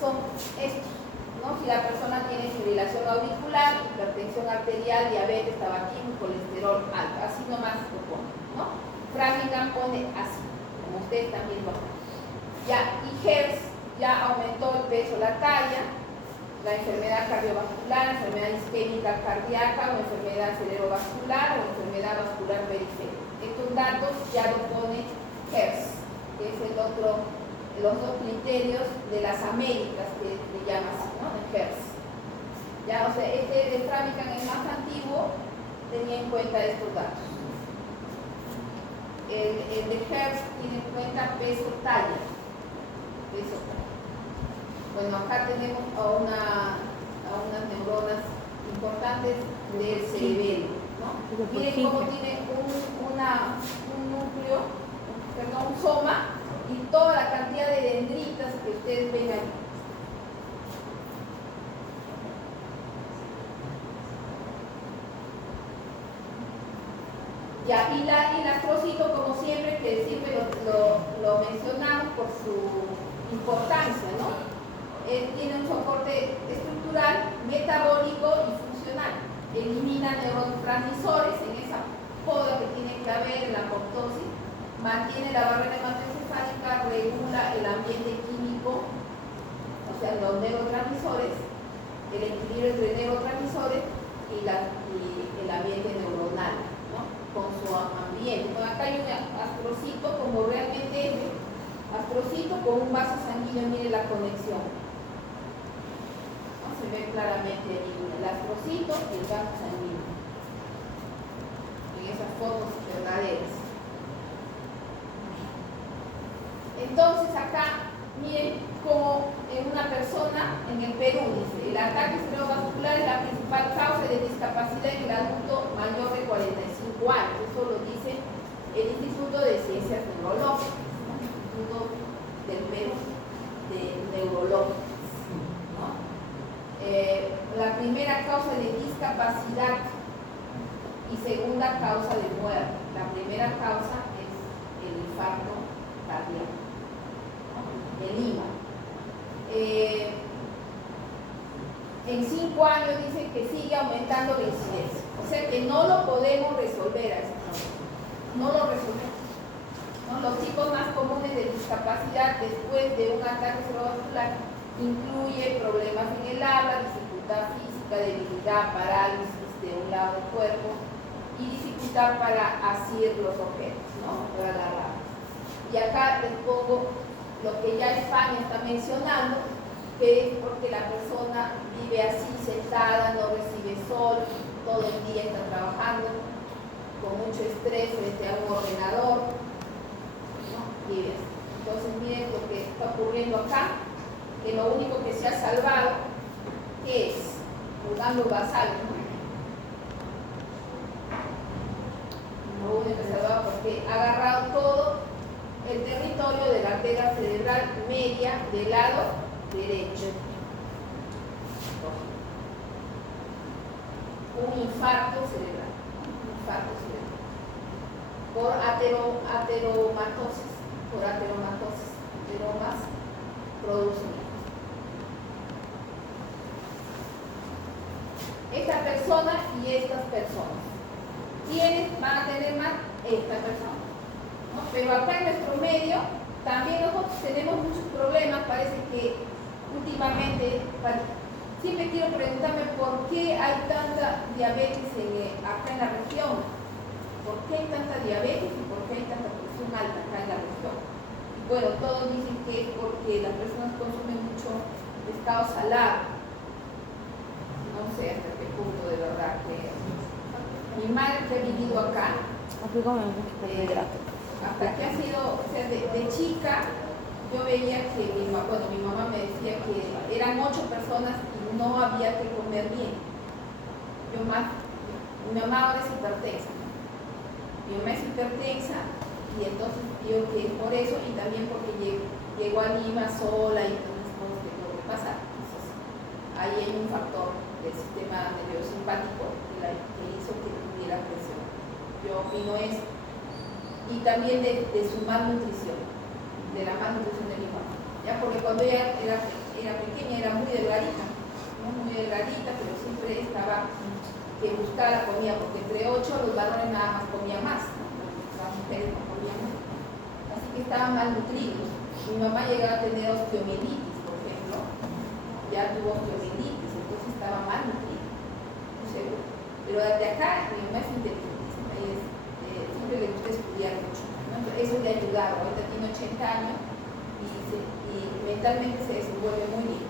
son estos, ¿no? Si la persona tiene fibrilación auricular, hipertensión arterial, diabetes, tabaquismo, colesterol alto, así nomás lo pone, ¿no? Framingham pone así, como ustedes también lo hacen. Ya, y Hertz ya aumentó el peso, la talla, la enfermedad cardiovascular, enfermedad isquémica cardíaca o enfermedad cerebrovascular o enfermedad vascular periférica. Estos datos ya lo pone Hertz, que es los dos criterios de las Américas, que le llama así, ¿no?, de Hertz. Ya, o sea, este de Framingham, el más antiguo, tenía en cuenta estos datos. El de Hertz tiene en cuenta peso, talla. Bueno, acá tenemos a unas neuronas importantes del cerebelo, ¿no? Miren cómo tiene un núcleo, perdón, un soma, y toda la cantidad de dendritas que ustedes ven ahí. Ya, y el astrocito, como siempre, que siempre lo mencionamos por su importancia, ¿no? Tiene un soporte estructural, metabólico y funcional. Elimina neurotransmisores en esa poda que tiene que haber en la apoptosis, mantiene la barrera hematoencefálica, regula el ambiente químico, o sea, los neurotransmisores, el equilibrio entre neurotransmisores y el ambiente neuronal, ¿no?, con su ambiente. Bueno, acá hay un astrocito como realmente astrocito con un vaso sanguíneo, mire la conexión. Se ve claramente allí el astrocito y el vaso sanguíneo en esas fotos verdaderas. Entonces acá miren como en una persona en el Perú dice: el ataque cerebrovascular es la principal causa de discapacidad en el adulto mayor de 45 años. Eso lo dice el Instituto de Ciencias Neurológicas, el Instituto del Perú de Neurológicas, ¿no? La primera causa de discapacidad y segunda causa de muerte. La primera causa es el infarto cardíaco, ¿no?, en Lima. En 5 años dicen que sigue aumentando la incidencia, o sea que no lo podemos resolver a ese problema, no lo resolvemos, ¿no? Los tipos más comunes de discapacidad después de un ataque cerebrovascular incluye problemas en el habla, dificultad física, debilidad, parálisis de un lado del cuerpo y dificultad para asir los objetos, ¿no?, para agarrar. Y acá les pongo lo que ya España está mencionando, que es porque la persona vive así sentada, no recibe sol, todo el día está trabajando, con mucho estrés frente a un ordenador, ¿no? Vive así. Entonces miren lo que está ocurriendo acá, que lo único que se ha salvado, ¿qué es? Un ángulo basal, ¿no? Lo único que se ha salvado porque ha agarrado todo el territorio de la arteria cerebral media del lado derecho. Un infarto cerebral. Por ateromatosis. Ateromas producen. Esta persona y estas personas. ¿Quiénes van a tener más? Esta persona, ¿no? Pero acá en nuestro medio también nosotros tenemos muchos problemas. Parece que últimamente, siempre quiero preguntarme por qué hay tanta diabetes acá en la región. ¿Por qué hay tanta diabetes y por qué hay tanta presión alta acá en la región? Y bueno, todos dicen que es porque las personas consumen mucho pescado salado. No sé hasta qué punto de verdad que... Mi madre que ha vivido acá, hasta que ha sido, o sea, de chica, yo veía que mi mamá me decía que eran 8 personas y no había que comer bien. Mi mamá ahora es hipertensa, ¿no? Mi mamá es hipertensa y entonces digo que por eso y también porque llegó a Lima sola y todas las cosas que tuvo que pasar. Entonces, ahí hay un factor del sistema nerviosimpático que hizo que tuviera presión. Yo opino eso. Y también de su malnutrición, de la malnutrición de mi mamá. Ya, porque cuando ella era pequeña era muy delgadita, ¿no? Muy delgadita, pero siempre estaba que buscar la comida, porque entre 8 los varones nada más comían más, ¿no? Las mujeres no comían más. Así que estaban malnutridos. Mi mamá llegaba a tener osteomielitis, por ejemplo. Ya tuvo osteomielitis, entonces estaba malnutrida. No sé, pero desde acá mi mamá es inteligentísima, siempre le gusta estudiar mucho, ¿no? Eso le ha ayudado. Ahorita tiene 80 años y mentalmente se desenvuelve muy bien,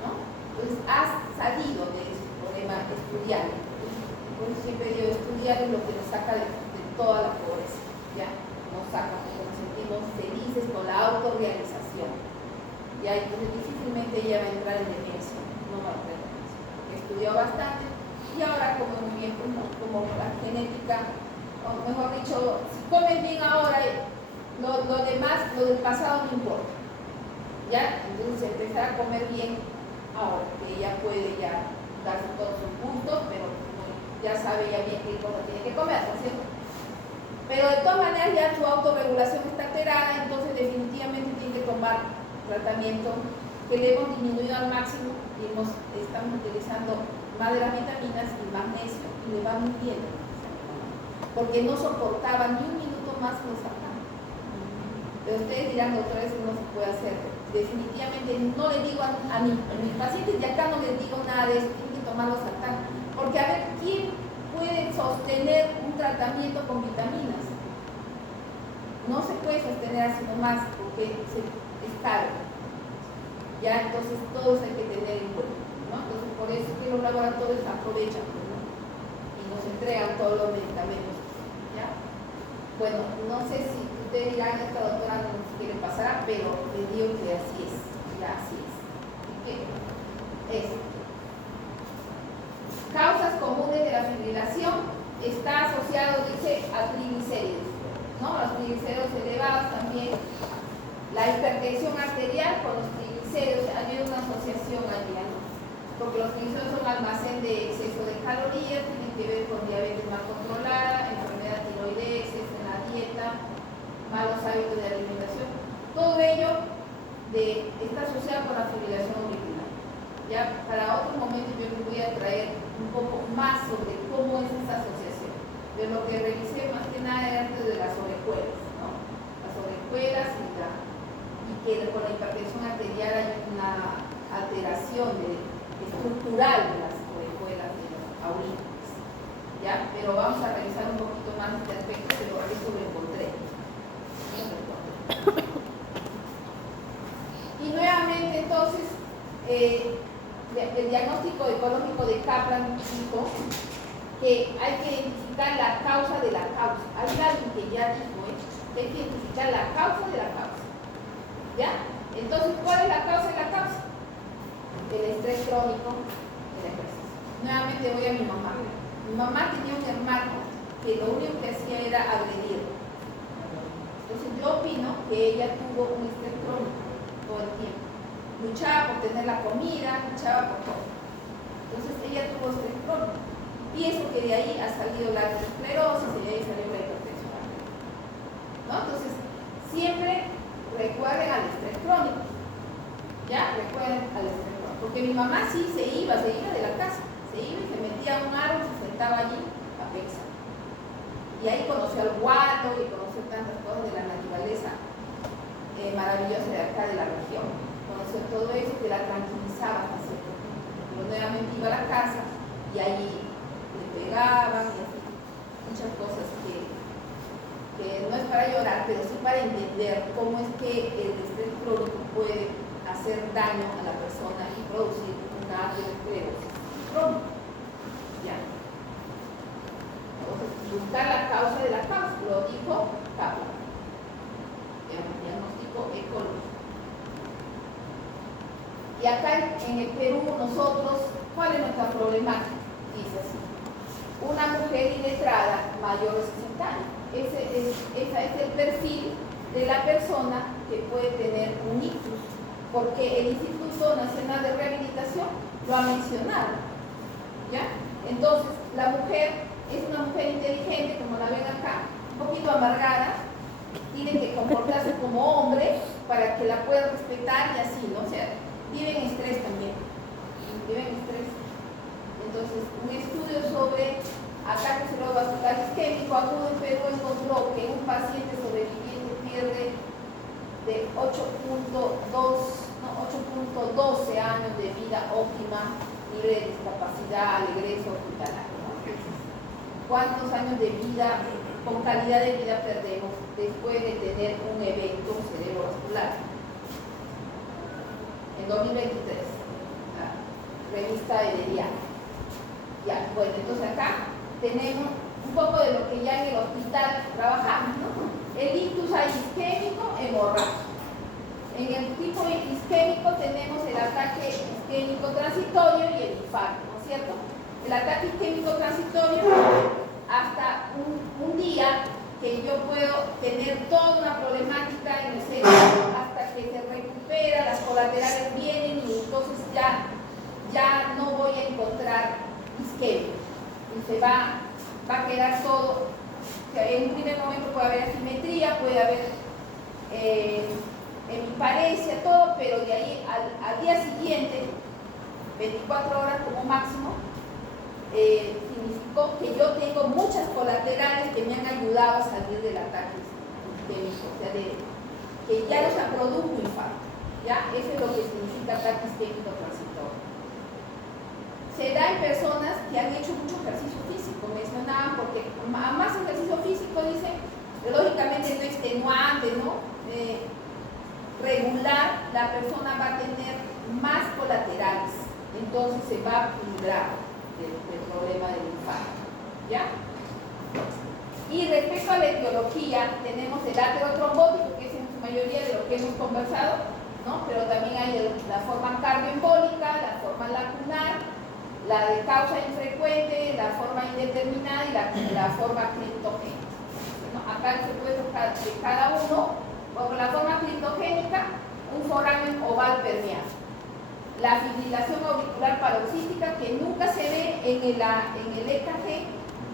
¿no? Entonces ha salido de ese problema estudiar. Entonces siempre digo, estudiar es lo que nos saca de toda la pobreza, ¿ya? Nos saca porque nos sentimos felices con la autorrealización, ¿ya? Entonces difícilmente ella va a entrar en demencia, no va a entrar en demencia, porque estudió bastante y ahora como muy bien, pues, ¿no? Como la genética, o mejor dicho, si comen bien ahora, lo demás, lo del pasado no importa, ¿ya? Entonces empezar a comer bien ahora, que ella puede ya darse todos sus gustos, pero ya sabe ya bien qué cosa tiene que comer, ¿no es cierto? Pero de todas maneras ya su autorregulación está alterada, entonces definitivamente tiene que tomar tratamiento que le hemos disminuido al máximo y estamos utilizando más de las vitaminas y magnesio y le va muy bien, porque no soportaba ni un minuto más los sartán. Pero ustedes dirán, doctora, eso no se puede hacer. Definitivamente no le digo a mis pacientes de acá, no les digo nada de eso, tienen que tomar los sartán. Porque a ver, ¿quién puede sostener un tratamiento con vitaminas? No se puede sostener así nomás porque es caro. Ya, entonces todos hay que tener en cuenta, ¿no? Entonces por eso es que los laboratorios aprovechan, ¿no? Y nos entregan todos los medicamentos, ¿ya? Bueno, no sé si ustedes dirán, esta doctora no nos quiere pasar, pero les digo que así es, ya así es. ¿Qué? Eso. Causas comunes de la fibrilación está asociado, dice, a triglicéridos, ¿no? Los triglicéridos elevados también, la hipertensión arterial con los triglicéridos, hay una asociación allí, ¿no? Porque los triglicéridos son almacén de exceso de calorías, tienen que ver con diabetes mal controlada, enfermedad tiroidea, exceso en la dieta, malos hábitos de alimentación, todo ello está asociado con la fibrilación auricular. Ya para otro momento yo les voy a traer un poco más sobre cómo es esa asociación. Pero lo que revisé más que nada era antes de las orejuelas, ¿no? Las orejuelas y que con la hipertensión arterial hay una alteración estructural de las orejuelas de los aurículas, ¿ya? Pero vamos a revisar un poquito más este aspecto, pero eso lo encontré. Y nuevamente entonces el diagnóstico ecológico de Kaplan dijo que hay que identificar la causa de la causa. Hay alguien que ya dijo que hay que identificar la causa de la causa. ¿Ya? Entonces, ¿cuál es la causa de la causa? El estrés crónico de la crisis. Nuevamente voy a mi mamá. Mi mamá tenía un hermano que lo único que hacía era agredirlo. Entonces yo opino que ella tuvo un estrés crónico todo el tiempo. Luchaba por tener la comida, luchaba por todo. Entonces ella tuvo estrés crónico. Pienso que de ahí ha salido la esclerosis y de ahí salió la hipertensión arterial. ¿No? Entonces, siempre recuerden al estrés crónico. ¿Ya? Recuerden al estrés crónico. Porque mi mamá sí se iba de la casa. Se iba y se metía a un árbol, se sentaba allí a pensar. Y ahí conoció al guano y conoció tantas cosas de la naturaleza maravillosa de acá de la región. Conoció todo eso que la tranquilizaba hasta cierto punto. Pero nuevamente iba a la casa y allí le pegaban y así. Muchas cosas que no es para llorar, pero sí para entender cómo es que el estrés crónico puede hacer daño a la persona y producir una aterosclerosis crónica. Ya. Entonces, buscar la causa de la causa, lo dijo Kaplan. Diagnóstico ecológico. Y acá en el Perú nosotros, ¿cuál es nuestra problemática? Dice así: una mujer iletrada mayor de 60 años. Ese es el perfil de la persona que puede tener un ictus, porque el Instituto Nacional de Rehabilitación lo ha mencionado. ¿Ya? Entonces, la mujer es una mujer inteligente, como la ven acá, un poquito amargada, tiene que comportarse como hombre para que la puedan respetar y así, ¿no? O sea, viven estrés también. Viven estrés. Entonces, un estudio sobre ataque cerebrovascular isquémico agudo en Perú encontró que un paciente sobreviviente pierde de 8.12 años de vida óptima, libre de discapacidad al egreso hospitalario, ¿no? ¿Cuántos años de vida, con calidad de vida perdemos después de tener un evento cerebrovascular? En 2023, la revista Herediana. Ya, bueno, entonces acá tenemos un poco de lo que ya en el hospital trabajamos, ¿no? El ictus hay isquémico, hemorrágico. En el tipo isquémico tenemos el ataque isquémico transitorio y el infarto, ¿no es cierto? El ataque isquémico transitorio, hasta un día que yo puedo tener toda una problemática en el cerebro hasta que se recupera, las colaterales vienen y entonces ya no voy a encontrar isquemia y se va a quedar todo. O sea, en un primer momento puede haber asimetría, puede haber hemiparesia, todo, pero de ahí al día siguiente, 24 horas como máximo, significó que yo tengo muchas colaterales que me han ayudado a salir del ataque isquémico, o sea, que ya no se produjo un infarto. ¿Ya? Eso es lo que significa ataque isquémico transitorio. Se da en personas que han hecho mucho ejercicio físico, mencionaban, porque a más ejercicio físico, dicen, lógicamente no extenuante, ¿no? Regular, la persona va a tener más colaterales, entonces se va a librar del problema del infarto. ¿Ya? Y respecto a la etiología, tenemos el aterotrombótico, que es en su mayoría de lo que hemos conversado, ¿no? Pero también hay la forma cardioembólica, la forma lacunar, la de causa infrecuente, la forma indeterminada y la forma criptogénica, ¿no? Acá se puede tocar de cada uno. Con la forma criptogénica, un foramen oval permeable. La fibrilación auricular paroxística, que nunca se ve en el EKG,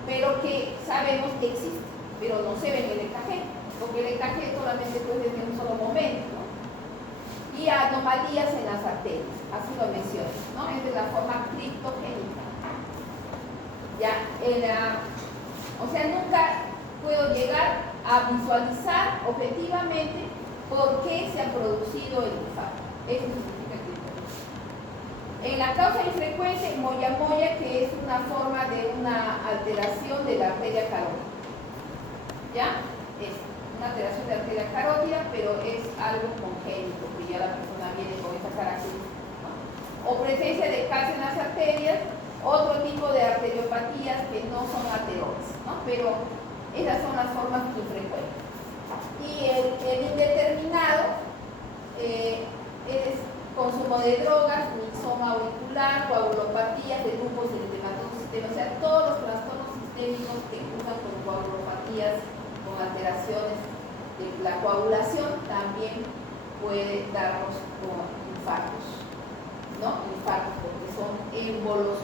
pero que sabemos que existe, pero no se ve en el EKG, porque el EKG solamente puede desde un solo momento, ¿no? Y anomalías en las arterias, así lo menciono, ¿no? Es de la forma criptogénica. Ya, o sea, nunca puedo llegar a visualizar objetivamente por qué se ha producido el infarto. Eso significa criptogénica. En la causa infrecuente, moyamoya, que es una forma de una alteración de la arteria carótida. ¿Ya? Es una alteración de la arteria carótida, pero es algo congénito, que ya la persona viene con esa característica, ¿no? o presencia de calcio en las arterias, otro tipo de arteriopatías que no son aterosas, ¿no? Pero esas son las formas infrecuentes. Y el indeterminado es consumo de drogas, mixoma auricular, coagulopatías de grupos eritematosos sistémicos, o sea, todos los trastornos sistémicos que cursan con coagulopatías, con alteraciones de la coagulación, también puede darnos como infartos, ¿no? Infartos, porque son émbolos,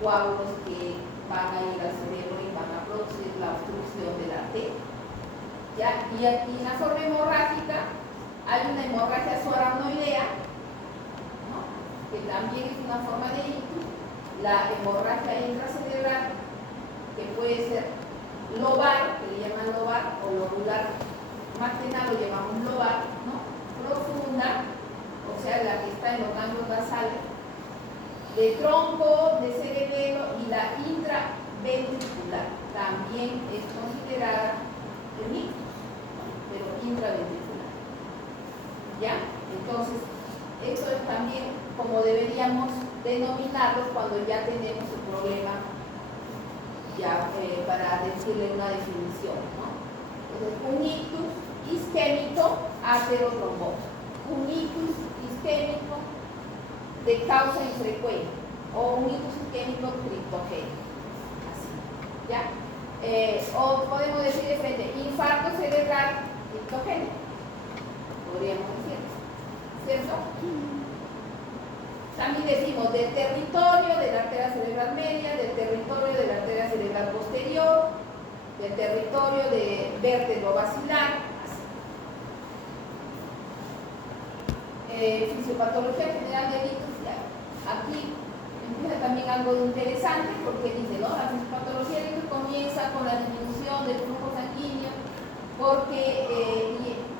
coágulos que van a ir al cerebro y van a producir la obstrucción de la arteria. ¿Ya? Y en la forma hemorrágica hay una hemorragia subaracnoidea, ¿no? Que también es una forma de ictus, la hemorragia intracerebral, que puede ser lobar, que le llaman lobar, o lobular, más que nada lo llamamos lobar, ¿no? Profunda, o sea, la que está en los ganglios basales, de tronco, de cerebelo, y la intraventricular también es considerada el ictus, ¿no? Pero intraventricular. ¿Ya? Entonces, eso es también como deberíamos denominarlo cuando ya tenemos el problema, ya para decirle una definición, ¿no? Entonces, un ictus isquémico aterotromboso, un ictus isquémico de causa infrecuente o un ictus isquémico criptogénico, así, ¿ya? O podemos decir de frente, infarto cerebral criptogénico, podríamos decir, ¿cierto? También decimos del territorio de la arteria cerebral media, del territorio de la arteria cerebral posterior, del territorio de vértebro basilar, así. Fisiopatología general de ictus, ya. Aquí empieza también algo interesante porque dice, ¿no? La fisiopatología de ictus comienza con la disminución del flujo sanguíneo porque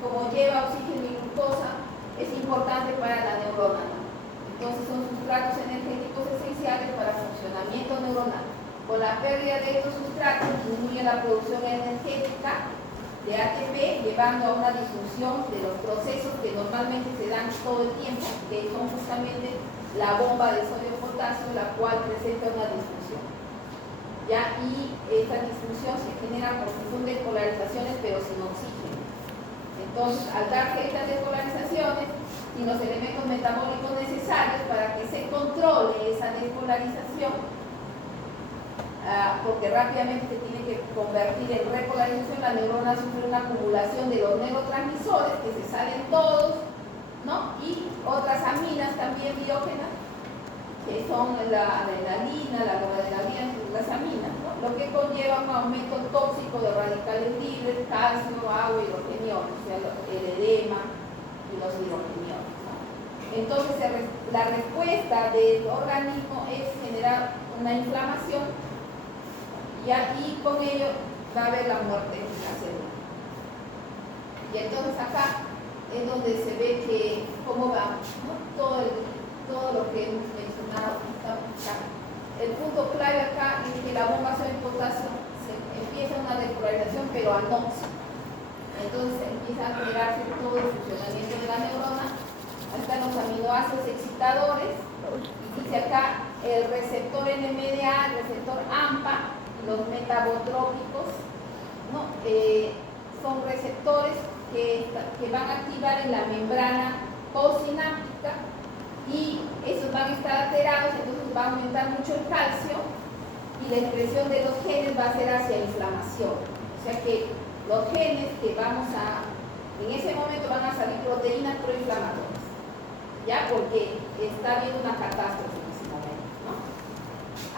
como lleva oxígeno y glucosa es importante para la neurona, ¿no? Entonces son sustratos energéticos esenciales para el funcionamiento neuronal. Con la pérdida de estos sustratos disminuye la producción energética de ATP, llevando a una disfunción de los procesos que normalmente se dan todo el tiempo, que son justamente la bomba de sodio-potasio, la cual presenta una disfunción. ¿Ya? Y esta disfunción se genera por función de polarizaciones, pero sin oxígeno. Entonces, al darse estas despolarizaciones, y los elementos metabólicos necesarios para que se controle esa despolarización, porque rápidamente se tiene que convertir en repolarización, la neurona sufre una acumulación de los neurotransmisores que se salen todos, ¿no? Y otras aminas también biógenas, que son la adrenalina, la noradrenalina, las aminas, ¿no? Lo que conlleva un aumento tóxico de radicales libres, calcio, agua y los geniones, o sea, el edema y los hidrogeniones, ¿no? Entonces la respuesta del organismo es generar una inflamación y con ello va a haber la muerte en la célula. Y entonces acá es donde se ve que cómo va, ¿no? Todo lo que hemos mencionado. El punto clave acá es que la bomba sodio-potasio empieza una despolarización pero anóxica. Entonces empieza a generarse todo el funcionamiento de la neurona. Están los aminoácidos excitadores, y dice acá el receptor NMDA, el receptor AMPA, los metabotrópicos, ¿no? Son receptores que van a activar en la membrana postsináptica y esos van a estar alterados, entonces va a aumentar mucho el calcio y la expresión de los genes va a ser hacia inflamación. O sea que los genes que en ese momento van a salir proteínas proinflamatorias, ¿ya? Porque está habiendo una catástrofe en ese momento, ¿no?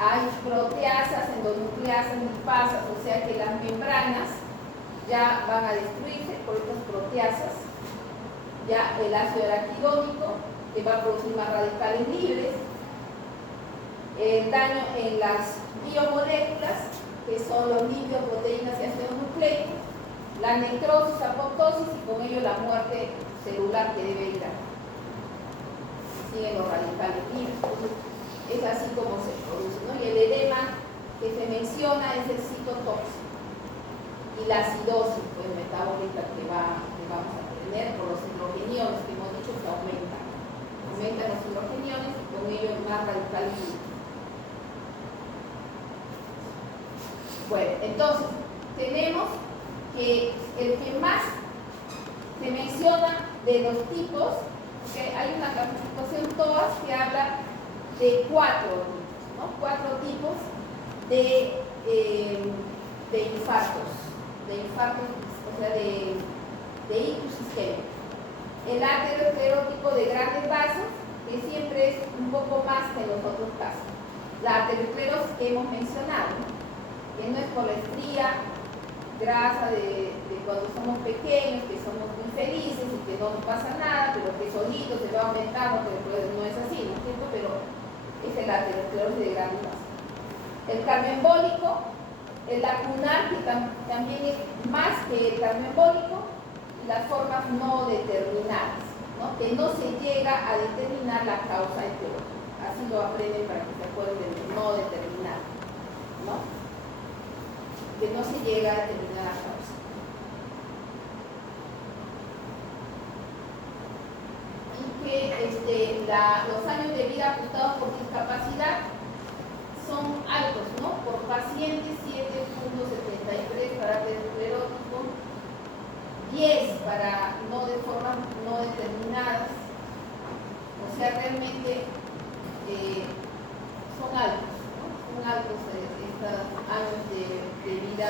Hay proteasas, endonucleasas, lipasas, o sea que las membranas ya van a destruirse por estas proteasas, ya el ácido araquidónico que va a producir más radicales libres, el daño en las biomoléculas, que son los lípidos, proteínas y ácidos nucleicos, la necrosis, apoptosis y con ello la muerte celular que debe ir a. Siguen los radicales libres. Entonces, es así como se produce, ¿no? Y el edema que se menciona es el citotóxico y la acidosis pues, metabólica que vamos a tener por los hidrogeniones que hemos dicho que aumentan. aumentan los hidrogeniones y con ello es más radical libre. Bueno, entonces, tenemos que el que más se menciona de los tipos, que hay una clasificación TOAS que habla de 4 tipos, ¿no? 4 tipos de infartos, o sea, de ictus isquémico. El aterosclerótico de grandes vasos, que siempre es un poco más que en los otros casos. La aterosclerosis que hemos mencionado, ¿no? Que no es por la estría grasa de cuando somos pequeños, que somos muy felices y que no nos pasa nada, pero que solito se va aumentando, que después no es así, ¿no es cierto? Pero es el aterosclerosis de grandes vasos. El cardioembólico, el lacunar, que también es más que el cardioembólico, y las formas no determinadas, ¿no? Que no se llega a determinar la causa etiológica. Así lo aprenden para que se acuerden de no determinado, ¿no? Que no se llega a determinar la causa. Y que los años de vida ajustados por discapacidad son altos, ¿no? Por paciente 7.73 para aterosclerótico, 10 para de formas no determinadas, o sea, realmente son altos, ¿no? Son altos estos años de vida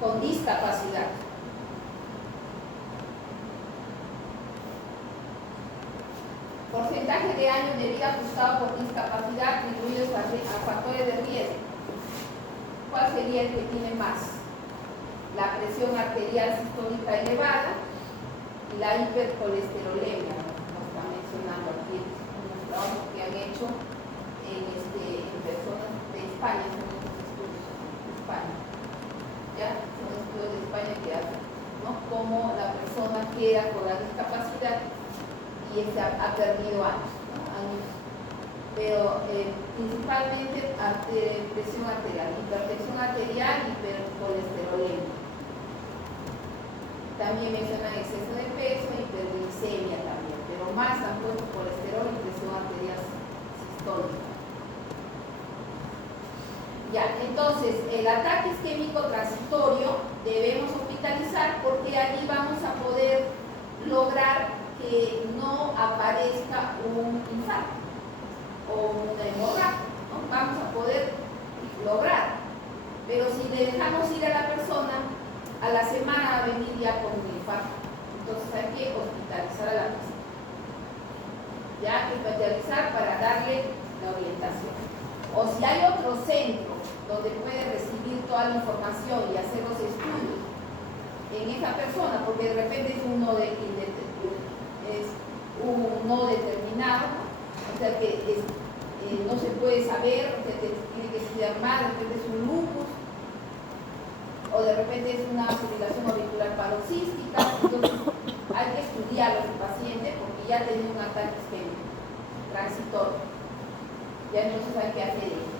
con discapacidad. Porcentaje de años de vida ajustado por discapacidad atribuidos a factores de riesgo. ¿Cuál sería el que tiene más? La presión arterial sistólica elevada y la hipercolesterolemia, como está mencionando aquí, unos trabajos que han hecho en personas de España, son estos estudios de España. ¿Ya? Son estudios de España que hacen, ¿no? Cómo la persona queda con la discapacidad y ha perdido años, ¿no? Pero principalmente presión arterial, hipertensión arterial y hipercolesterolemia. También mencionan exceso de peso e hiperglicemia también, pero más han puesto colesterol y presión arterial sistólica. Ya, entonces, el ataque isquémico transitorio debemos hospitalizar porque allí vamos a poder lograr que no aparezca un infarto o una hemorragia, ¿no? Vamos a poder lograr, pero si le dejamos ir a la persona, a la semana va a venir ya con un infarto. Entonces hay que hospitalizar a la persona. Ya hay que hospitalizar para darle la orientación. O si hay otro centro donde puede recibir toda la información y hacer los estudios en esa persona, porque de repente es un no determinado, ¿no? O sea que no se puede saber, o sea que tiene que estudiar más, de repente es un lupus, o de repente es una fibrilación auricular paroxística. Entonces hay que estudiar a ese paciente porque ya tiene un ataque isquémico transitorio. Ya entonces hay que hacer eso.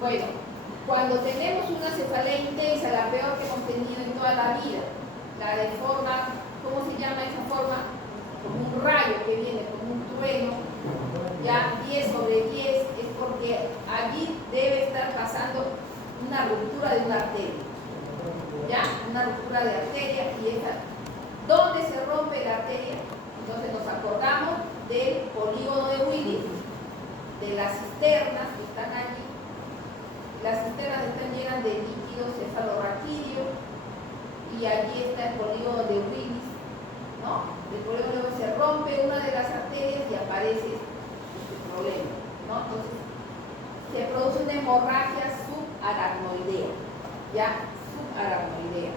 Bueno, cuando tenemos una cefalea intensa, la peor que hemos tenido en toda la vida, la de forma, ¿cómo se llama esa forma? Como un rayo que viene, como un trueno, ya 10/10, es porque allí debe estar pasando una ruptura de una arteria, ya, una ruptura de arteria, y esa, ¿dónde se rompe la arteria? Entonces nos acordamos del polígono de Willis, de las cisternas que están allí. Las cisternas están llenas de líquido cefalorraquídeo y allí está el polígono de Willis, ¿no? El polígono se rompe una de las arterias y aparece este problema, ¿no? Entonces se produce una hemorragia subaracnoidea, ya, subaracnoidea.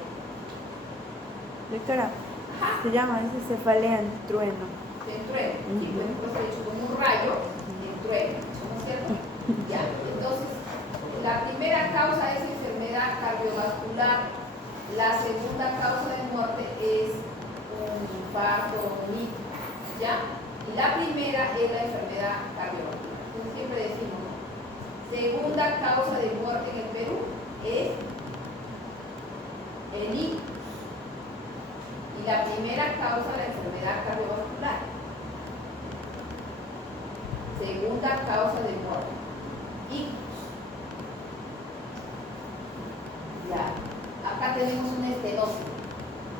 Doctora, Ajá. se llama ese cefalea en trueno. El trueno, sí, por ejemplo, se ha hecho como un rayo de trueno, ¿no es cierto? Ya, entonces, la primera causa es enfermedad cardiovascular, la segunda causa de muerte es un infarto o un ictus, ¿ya? Y la primera es la enfermedad cardiovascular. Entonces siempre decimos, ¿no? Segunda causa de muerte en el Perú es el ictus. Y Y la primera causa de la enfermedad cardiovascular. Segunda causa de muerte. Ictus. Ya. Acá tenemos una estenosis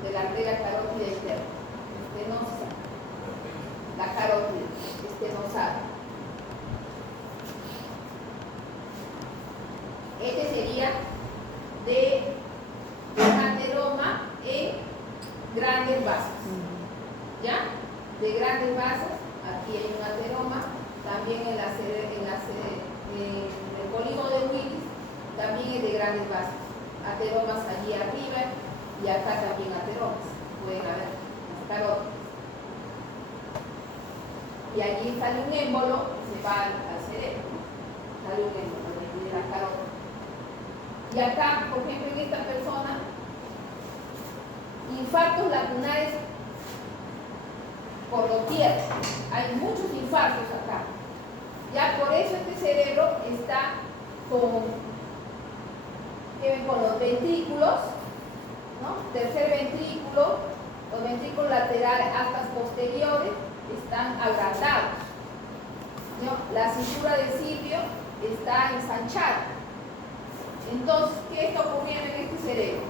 de la arteria carótida externa. Estenosis. La carótida, estenosada. Este sería de un ateroma en grandes vasos. ¿Ya? De grandes vasos, aquí hay un ateroma, también en el polígono de Willis, también es de grandes vasos. Ateromas allí arriba y acá también ateromas. Pueden haber las carótidas. Y allí sale un émbolo que se va al cerebro, ¿no? Sale un émbolo de la carótida. Y acá, por ejemplo, en esta persona, infartos lacunares por doquier. Hay muchos infartos acá. Ya por eso este cerebro está con los ventrículos, ¿no? Tercer ventrículo, los ventrículos laterales, astas posteriores, están agrandados, ¿no? La cintura de Silvio está ensanchada. Entonces, ¿qué está ocurriendo en este cerebro?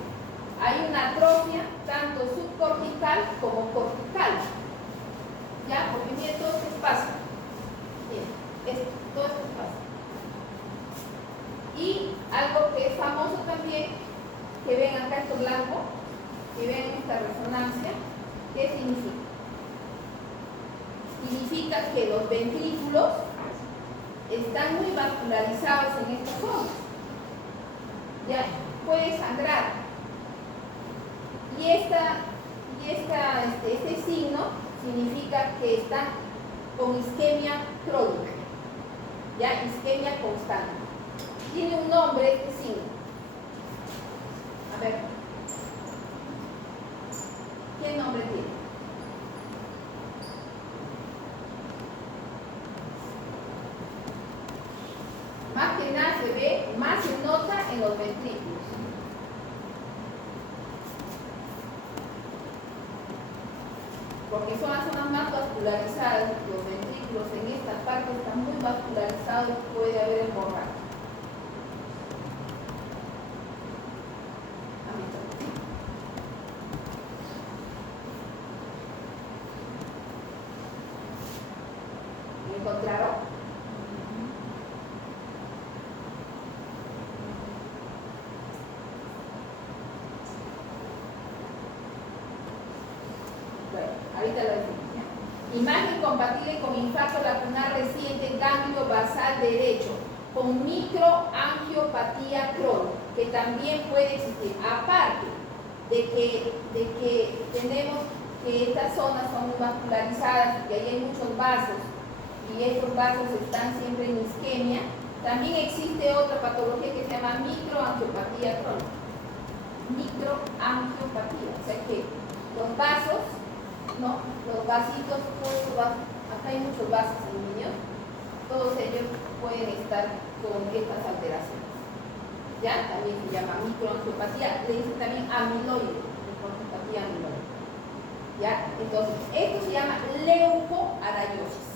Hay una atrofia tanto subcortical como cortical. ¿Ya? Porque miren todo este espacio. Miren, todo este espacio. Y algo que es famoso también, que ven acá esto blanco, que ven esta resonancia, ¿qué significa? Significa que los ventrículos están muy vascularizados en esta zona. Ya puede sangrar. Y este signo significa que están con isquemia crónica. Ya, isquemia constante. Tiene un nombre este signo. A ver. ¿Qué nombre tiene? Más que nada se ve, más se nota en los ventrículos. Porque son las zonas más vascularizadas, los ventrículos en esta parte están muy vascularizados y puede haber hemorragia. ¿Me encontraron? Ahorita lo decimos. Imagen compatible con infarto lacunar reciente, ganglio basal derecho, con microangiopatía crónica, que también puede existir. Aparte de que tenemos que estas zonas son muy vascularizadas y que ahí hay muchos vasos, y estos vasos están siempre en isquemia, también existe otra patología que se llama microangiopatía crónica. Microangiopatía, o sea que los vasos, ¿no? Los vasitos, todos estos vasos, acá hay muchos vasos sanguíneos, todos ellos pueden estar con estas alteraciones. ¿Ya? También se llama microangiopatía, le dicen también amiloide, microangiopatía amiloide. ¿Ya? Entonces, esto se llama leucoaraiosis.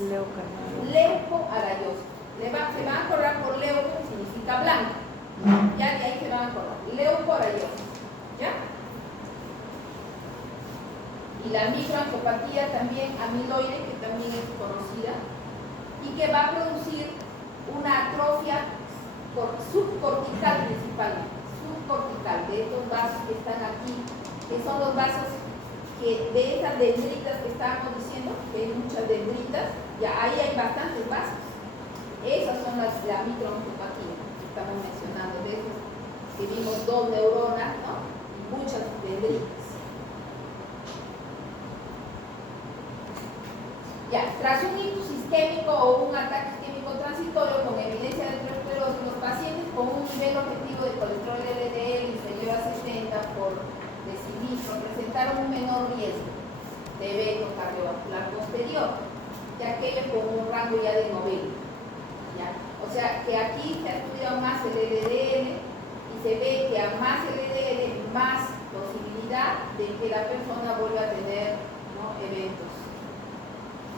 Leucoaraiosis. Se van a acordar por leuco, que significa blanco. Ya de ahí se van a acordar. Leucoaraiosis. ¿Ya? Y la microangiopatía también amiloide, que también es conocida, y que va a producir una atrofia subcortical principalmente, subcortical, de estos vasos que están aquí, que son los vasos que de esas dendritas que estábamos diciendo, que hay muchas dendritas, ya ahí hay bastantes vasos. Esas son la microangiopatía que estamos mencionando, de esos que vimos dos neuronas, ¿no? Y muchas dendritas. Ya, tras un ictus isquémico o un ataque isquémico transitorio con evidencia de aterosclerosis, los pacientes con un nivel objetivo de colesterol LDL inferior a 60 por decilitro presentaron un menor riesgo de evento cardiovascular posterior, ya que ellos con un rango ya de 90. ¿Ya? O sea que aquí se ha estudiado más el LDL y se ve que a más LDL, más posibilidad de que la persona vuelva a tener, ¿no?, eventos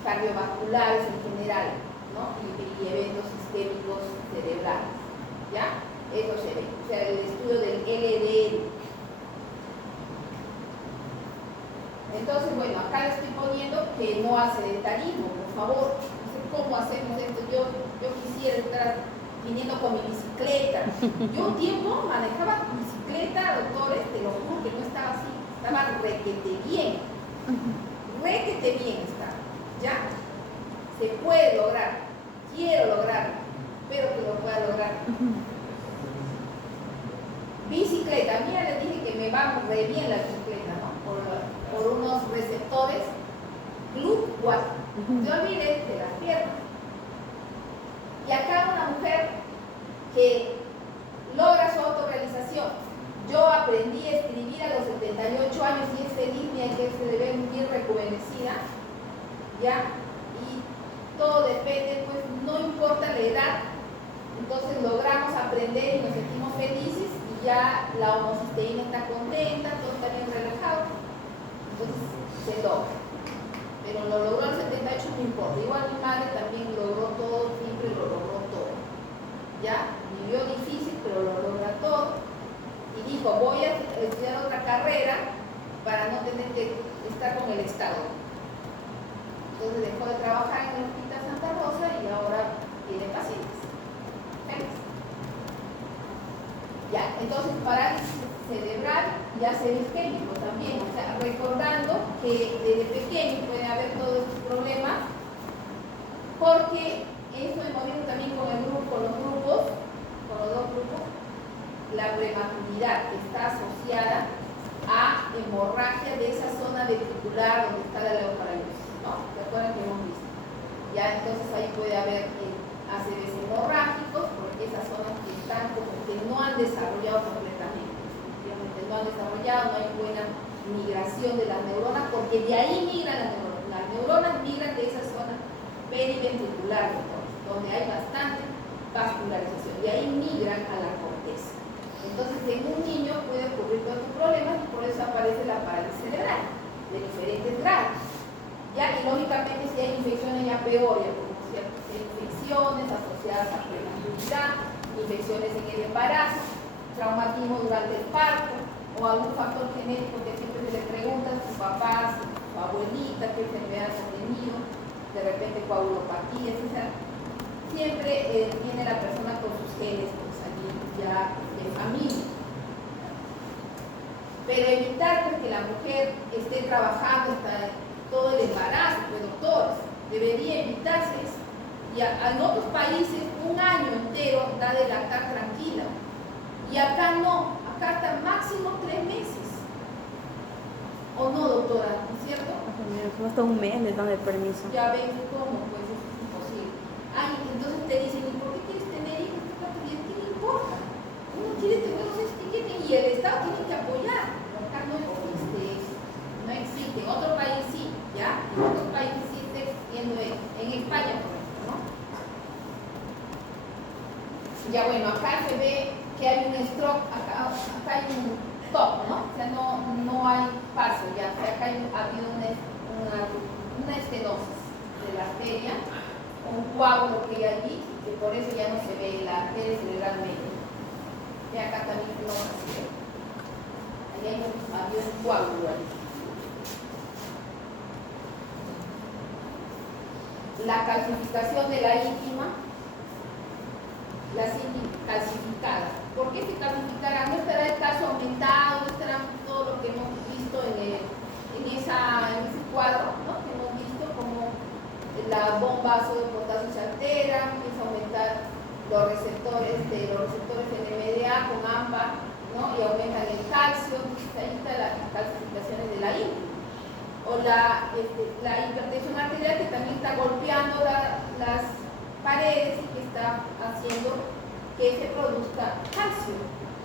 cardiovasculares en general, ¿no?, y eventos isquémicos cerebrales, ¿ya? Eso se ve, o sea, el estudio del LDL. Entonces, bueno, acá le estoy poniendo que no hace sedentarismo, por favor. No sé cómo hacemos esto. Yo quisiera estar viniendo con mi bicicleta. Yo un tiempo manejaba bicicleta, doctores, te lo juro que no estaba así. Estaba requete bien. Requete bien estaba. ¿Ya? Se puede lograr. Quiero lograrlo. Espero que lo pueda lograr. Bicicleta. Mira, les dije que me va re bien la bicicleta, ¿no? Por unos receptores GLUT4. No olvides de las piernas. Y acá una mujer que logra su autorrealización. Yo aprendí a escribir a los 78 años y es feliz, mira que se ve bien rejuvenecida, ¿ya? Y todo depende, pues no importa la edad, entonces logramos aprender y nos sentimos felices y ya la homocisteína está contenta, todo está bien relajado, entonces se logra. Pero lo logró al 78, no importa. Igual mi madre también logró todo, siempre lo logró todo. Ya, vivió difícil, pero lo logra todo. Y dijo, voy a estudiar otra carrera para no tener que estar con el Estado. Entonces dejó de trabajar en el Hospital Santa Rosa y ahora tiene pacientes. ¿Ves? Ya, entonces parálisis cerebral y ácido isquémico también, o sea, recordando que desde pequeño puede haber todos estos problemas, porque eso hemos visto también con los dos grupos, la prematuridad está asociada a hemorragia de esa zona ventricular donde está la leoparalosis, ¿no? ¿Se acuerdan que hemos visto? Ya, entonces ahí puede haber ACVs hemorrágicos, porque esas zonas que están como que no han desarrollado completamente. No han desarrollado, no hay buena migración de las neuronas, porque de ahí migran las neuronas. Las neuronas migran de esa zona periventricular, donde hay bastante vascularización, y ahí migran a la corteza. Entonces, en un niño puede ocurrir todos estos problemas y por eso aparece la parálisis cerebral, de diferentes grados. Ya, y lógicamente si hay infecciones ya peor, ya como ciertas infecciones asociadas a prematuridad, infecciones en el embarazo, traumatismo durante el parto, o algún factor genético que siempre se le pregunta a sus papás, su abuelita, qué enfermedades ha tenido, de repente coagulopatía, etc. Siempre viene la persona con sus genes consanguíneos ya de familia. Pero evitar pues, que la mujer esté trabajando hasta todo el embarazo, pues doctores, debería evitarse eso. Y en otros países un año entero da de lactar tranquila. Y acá no, acá hasta máximo 3 meses. ¿O no, doctora? ¿No es cierto? Hasta un mes les dan el permiso. Ya ven cómo, pues eso es imposible. Ay, entonces te dicen, ¿y por qué quieres tener hijos? ¿Qué le importa? Uno quiere tener los etiquetes y el Estado tiene que apoyar. Acá no existe eso. No existe. En otro país sí, ¿ya? En otros países sí está existiendo eso. En España, por ejemplo, ¿no? Ya bueno, acá se ve que hay un stroke, acá hay un stop, ¿no? O sea, no hay paso ya, o sea, acá ha habido una estenosis de la arteria, un coágulo que hay allí, que por eso ya no se ve la arteria cerebral media. Y acá también no se ve. Ahí ha habido un coágulo allí. La calcificación de la íntima, las calcificadas. ¿Por qué se calcificará? ¿No estará el caso aumentado? ¿No estará todo lo que hemos visto en ese cuadro, ¿no? Que hemos visto como la bomba ácido de potasio se altera, empieza a aumentar los receptores NMDA con AMPA, ¿no? Y aumentan el calcio, entonces ahí están las calcificaciones de la íntima. O la hipertensión arterial que también está golpeando las paredes y que está haciendo que se produzca calcio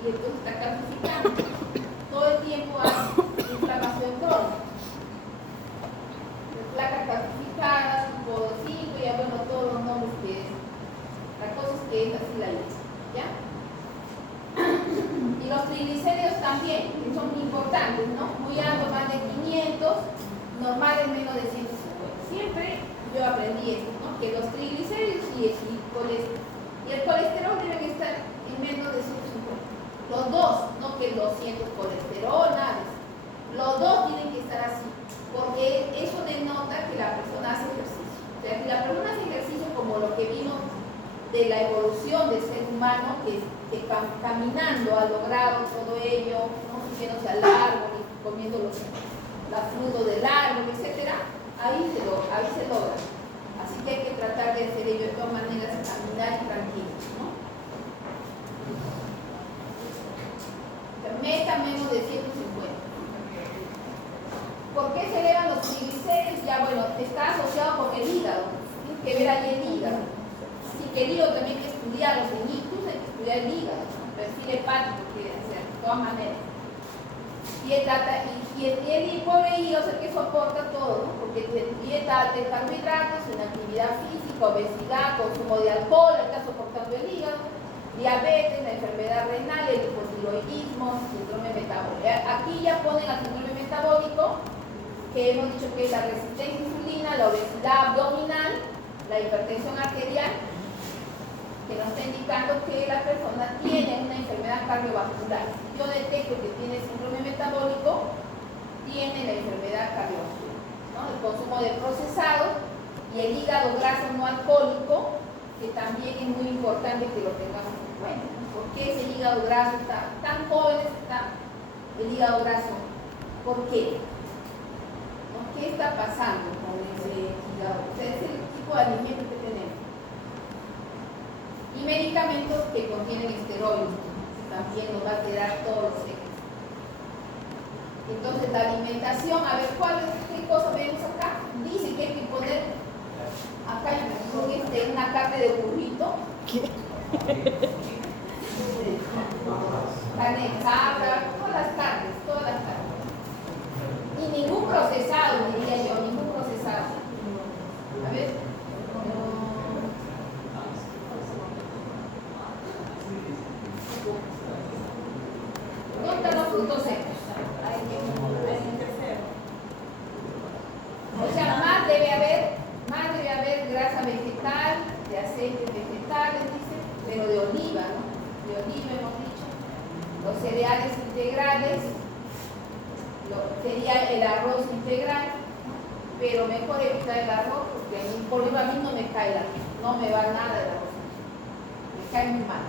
y entonces está calcificando. Todo el tiempo hay inflamación crónica. Placas calcificadas, tipo 5, ya bueno, todos los nombres que es. La cosa es que es así la lista, ¿ya? Y los triglicéridos también, que son importantes. importantes, ¿no? Muy alto, más de 500, normales menos de 150. Siempre yo aprendí esto, ¿no? Que los triglicéridos y el colesterol deben estar en menos de 150. Los dos, no que 200 colesterol, nada de eso. Los dos tienen que estar así, porque eso denota que la persona hace ejercicio. O sea, que la persona hace ejercicio como lo que vimos de la evolución del ser humano, que caminando ha logrado todo ello, ¿no? Subiéndose al árbol y comiendo los frutos del árbol, etc. Ahí se logra. Así que hay que tratar de hacer ello de todas maneras, caminar y tranquilo, ¿no? Meta menos de 150. ¿Por qué se elevan los triglicéridos? Ya bueno, está asociado con el hígado. Tienes que ver ahí el hígado. Así que el hígado también hay que estudiar los ictus, hay que estudiar el hígado, ¿no? El perfil hepático quiere hacer, de todas maneras. Y el pobre hígado es el que soporta todo, ¿no? Porque dieta alta en carbohidratos, inactividad física, obesidad, consumo de alcohol, está soportando el hígado, diabetes, la enfermedad renal, el hipotiroidismo, síndrome metabólico. Aquí ya ponen al síndrome metabólico, que hemos dicho que es la resistencia a insulina, la obesidad abdominal, la hipertensión arterial, que nos está indicando que la persona tiene una enfermedad cardiovascular. Si yo detecto que tiene síndrome metabólico, tiene la enfermedad cardiovascular, ¿no? El consumo de procesados y el hígado graso no alcohólico, que también es muy importante que lo tengamos en cuenta. ¿Por qué ese hígado graso está tan joven? Está el hígado graso. ¿Por qué? ¿No? ¿Qué está pasando con ese hígado? O sea, es el tipo de alimento que tenemos. Y medicamentos que contienen esteroides, que también nos va a alterar todos los ejes. Entonces, la alimentación, a ver, ¿qué cosa vemos acá? Dice que hay que poner acá hay una carne de burrito. Carne de cabra, todas las carnes. Y ningún procesado, diría yo, ningún procesado. A ver. ¿Dónde están los frutos secos? O sea, más debe haber grasa vegetal, de aceites vegetales, dice, pero de oliva, ¿no? De oliva hemos dicho. Los cereales integrales, sería el arroz integral, pero mejor evitar el arroz porque por ejemplo a mí no me cae el arroz, no me va nada el arroz, me cae muy mal.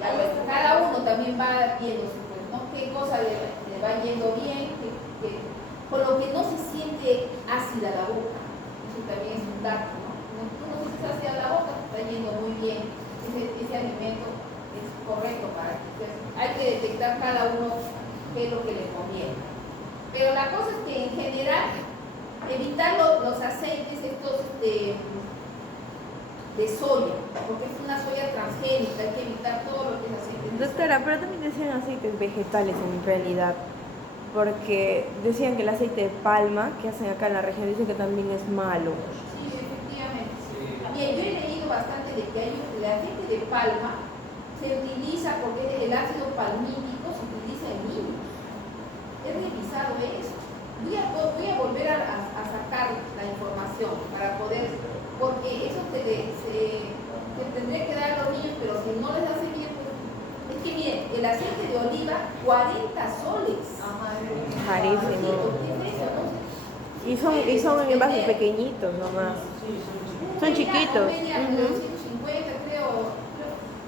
Ya, bueno, cada uno también va viendo, ¿no? Qué cosa le va yendo bien, por lo que no se siente ácida la boca. Eso también es un dato, ¿no? Tú no sientes ácida la boca, te está yendo muy bien. Ese alimento es correcto para que hay que detectar cada uno qué es lo que le conviene. Pero la cosa es que en general evitar los aceites estos de soya, porque es una soya transgénica, hay que evitar todo lo que es aceite de Doctora, soya. pero también decían aceites vegetales en realidad, porque decían que el aceite de palma que hacen acá en la región dicen que también es malo. Sí, efectivamente. Bien, yo he leído bastante de que el aceite de palma se utiliza porque el ácido palmítico se utiliza en niños. He revisado eso. Voy a volver a sacar la información para poder, porque eso se tendría que dar a los niños, pero si no les hace bien, pues, es que miren, el aceite de oliva, 40 soles. Carísimo. ¿Qué es eso? No sé. Y son en envases pequeñitos nomás. Son chiquitos. Media, 150 creo.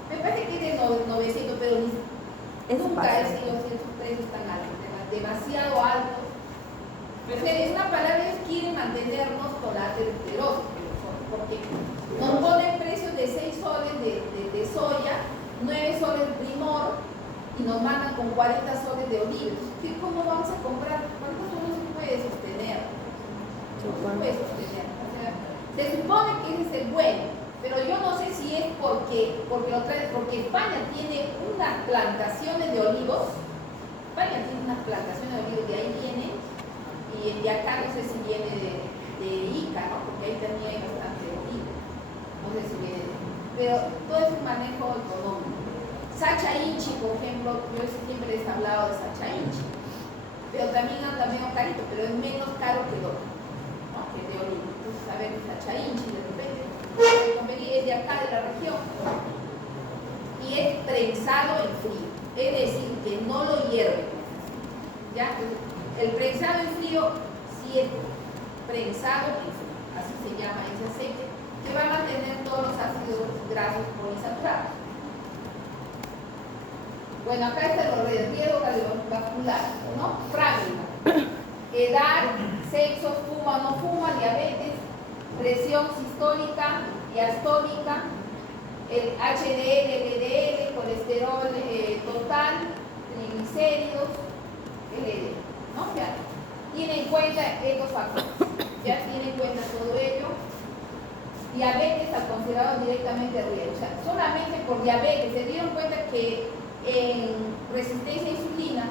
Me parece que es de 900, pero nunca he sido esos precios tan altos, demasiado altos. O sea, es una palabra, ellos quieren mantenernos con la aterosclerosis, porque nos ponen precios de 6 soles de soya, 9 soles de limón y nos mandan con 40 soles de oliva. ¿Cómo vamos a comprar? ¿Cuántos soles se puede sostener? No se puede sostener. O sea, se supone que ese es el bueno, pero yo no sé si es porque España tiene unas plantaciones de olivos. España tiene unas plantaciones de olivos, de ahí vienen, y de acá no sé si viene de Ica, ¿no? Porque ahí también hay bastante olivo. No sé si viene pero todo es un manejo económico. Sacha Inchi, por ejemplo, yo siempre les he hablado de Sacha Inchi. pero también anda menos carito, pero es menos caro que el otro, ¿no? Que el de oliva. Entonces, a ver, la chainchi de repente, es de acá de la región, y es prensado en frío, es decir, que no lo hierve, ¿ya? El prensado en frío sí es prensado en frío, así se llama ese aceite, que va a mantener todos los ácidos grasos polisaturados. Bueno, acá está lo de riesgo cardiovascular, ¿no? Fragmenta. Edad, sexo, fuma o no fuma, diabetes, presión sistólica, diastólica, el HDL, LDL, colesterol total, triglicéridos, LDL, ¿no? Ya tiene en cuenta estos factores, ya tiene en cuenta todo ello. Diabetes está considerado directamente riesgo, o sea, solamente por diabetes se dieron cuenta que en resistencia a insulina,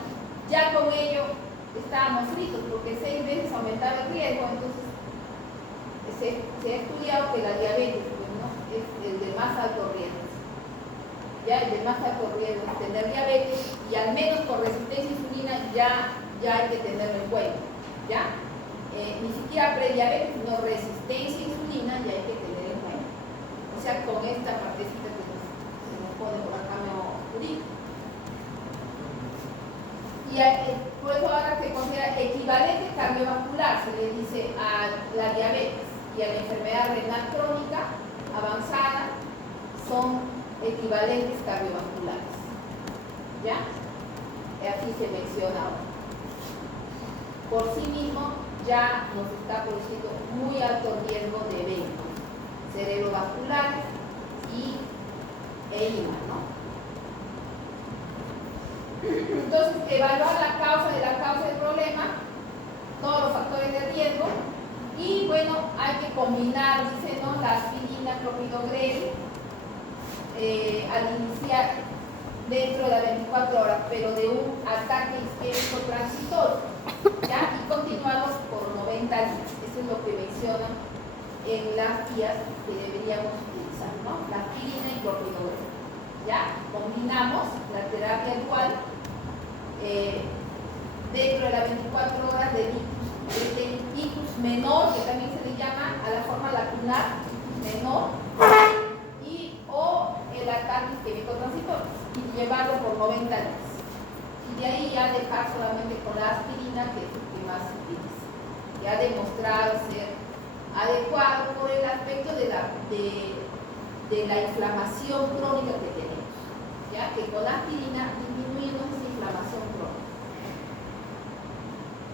ya con ello estábamos fritos, porque 6 veces aumentaba el riesgo. Entonces se ha estudiado que la diabetes, pues, ¿no? Es el de más alto riesgo, ya el de más alto riesgo es tener diabetes, y al menos por resistencia a insulina ya hay que tenerlo en cuenta, ¿ya? Ni siquiera prediabetes, sino resistencia a insulina ya hay que tener en cuenta, o sea, con esta partecita que se nos pone por acá medio oscurito. Y por eso ahora se considera equivalente cardiovascular, se le dice a la diabetes y a la enfermedad renal crónica avanzada, son equivalentes cardiovasculares, ¿ya? Aquí se menciona ahora. Por sí mismo ya nos está produciendo muy alto riesgo de eventos cerebrovasculares e IMA, ¿no? Entonces, evaluar la causa del problema, todos los factores de riesgo, y bueno, hay que combinar, dice, ¿no?, la aspirina, clopidogrel, al iniciar dentro de las 24 horas, pero de un ataque isquémico transitorio, ¿ya? Y continuamos por 90 días. Eso es lo que mencionan en las guías que deberíamos utilizar, ¿no? La aspirina y clopidogrel. ¿Ya? Combinamos la terapia dual dentro de las 24 horas de ictus menor, que también se le llama a la forma lacunar, menor, o el ataque isquémico transitorio, y llevarlo por 90 días. Y de ahí ya dejar solamente con la aspirina, que es el que más se utiliza. Ya ha demostrado ser adecuado por el aspecto de la inflamación crónica que tenemos, ya que con la aspirina disminuimos esa inflamación crónica.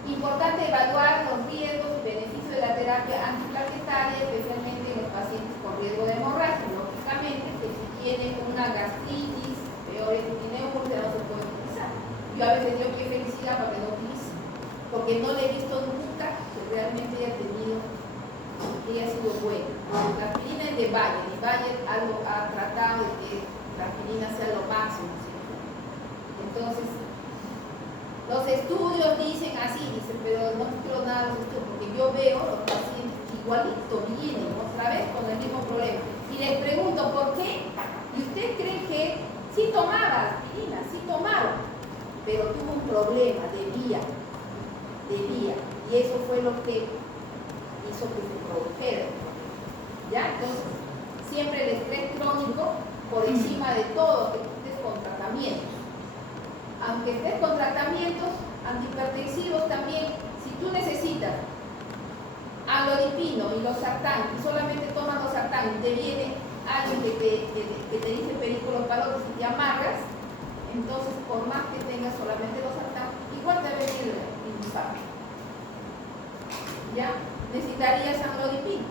Importante evaluar los riesgos y beneficios de la terapia antiplaquetaria, especialmente en los pacientes con riesgo de hemorragia. Lógicamente, que si tienen una gastritis, peor es que tiene úlcera, no se puede utilizar. Yo a veces digo que felicidad para que no utilice, porque no le he visto nunca que realmente haya tenido, que haya sido buena. La aspirina es de Bayer, y Bayer algo ha tratado de que la aspirina sea lo máximo, ¿sí? Entonces, los estudios dicen así, pero no creo nada de los estudios, porque yo veo los pacientes igualito vienen otra vez con el mismo problema. Y les pregunto, ¿por qué? ¿Y usted cree que sí tomaba aspirina? Sí tomaron, pero tuvo un problema de vía. Y eso fue lo que hizo que se produjera. ¿Ya? Entonces, siempre el estrés crónico por encima de todo, que estés con tratamientos. Aunque estés con tratamientos antihipertensivos también, si tú necesitas amlodipino y losartán, y solamente tomas losartán, y te viene alguien que te dice periculopalosis y te amargas, entonces por más que tengas solamente losartán, igual te va a venir el infarto. ¿Ya? Necesitarías amlodipino.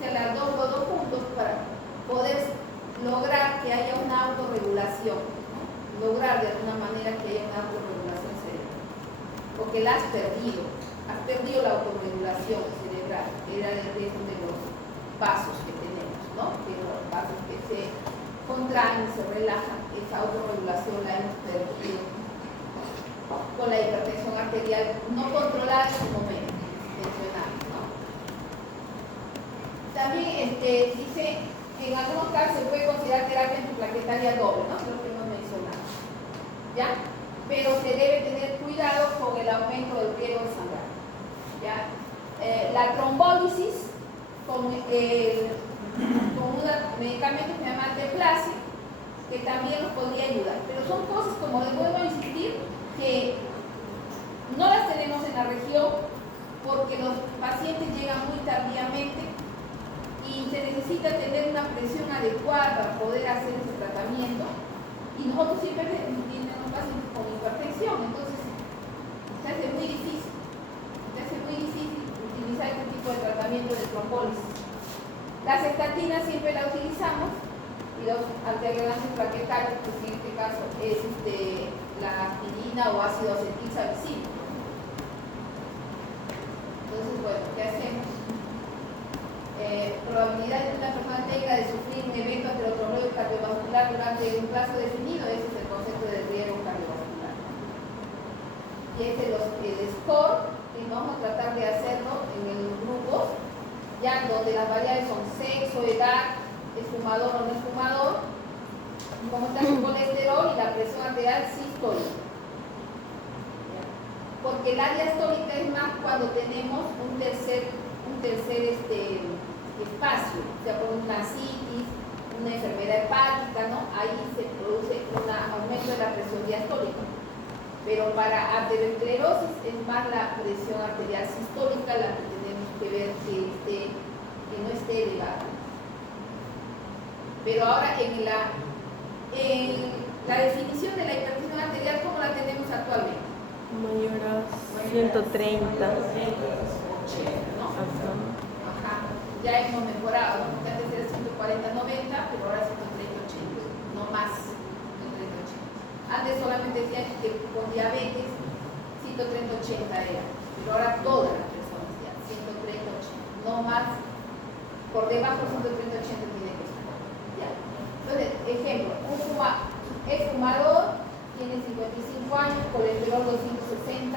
Se las dos puntos para poder lograr que haya una autorregulación, ¿no? Lograr de alguna manera que haya una autorregulación cerebral, porque la has perdido la autorregulación cerebral, que era el resto de los pasos que tenemos, ¿no? De los pasos que se contraen, se relajan, esa autorregulación la hemos perdido con la hipertensión arterial no controlada en su momento, mencionamos, ¿no? También dice, en algunos casos se puede considerar terapia antiplaquetaria doble, ¿no? Lo que hemos mencionado. ¿Ya? pero se debe tener cuidado con el aumento del riesgo de sangrar. ¿Ya? La trombólisis con un medicamento que se llama Alteplase, que también nos podría ayudar, pero son cosas, como les vuelvo a insistir, que no las tenemos en la región porque los pacientes llegan muy tardíamente y se necesita tener una presión adecuada para poder hacer ese tratamiento, y nosotros siempre tenemos pacientes con hipertensión, entonces se hace muy difícil utilizar este tipo de tratamiento de trombólisis. Las estatinas siempre las utilizamos, y los antiagregantes plaquetarios, pues en este caso es la aspirina o ácido acetilsalicílico. Entonces, bueno, ¿qué hacemos? Probabilidad de que una persona tenga de sufrir un evento aterosclerótico cardiovascular durante un plazo definido, ese es el concepto de riesgo cardiovascular. Y este es el score, y vamos a tratar de hacerlo en los grupos, ya donde las variables son sexo, edad, es fumador o no es fumador, cómo está su colesterol y la presión arterial sistólica. Porque la diastólica es más cuando tenemos un tercer espacio, o sea, por una citis, una enfermedad hepática, ¿no? Ahí se produce un aumento de la presión diastólica. Pero para arteriosclerosis es más la presión arterial sistólica la que tenemos que ver que no esté elevada. Pero ahora en la definición de la hipertensión arterial, ¿cómo la tenemos actualmente? Mayor a 130. 180, ¿no? Ajá. Ya hemos mejorado, ¿no? Porque antes era 140-90, pero ahora 130-80, no más 130-80. Antes solamente decían que con diabetes 130-80 era, pero ahora todas las personas ya 130-80, no más, por debajo de 130-80 tiene que estar. ¿Ya? Entonces, ejemplo, es fumador, tiene 55 años, colesterol 260,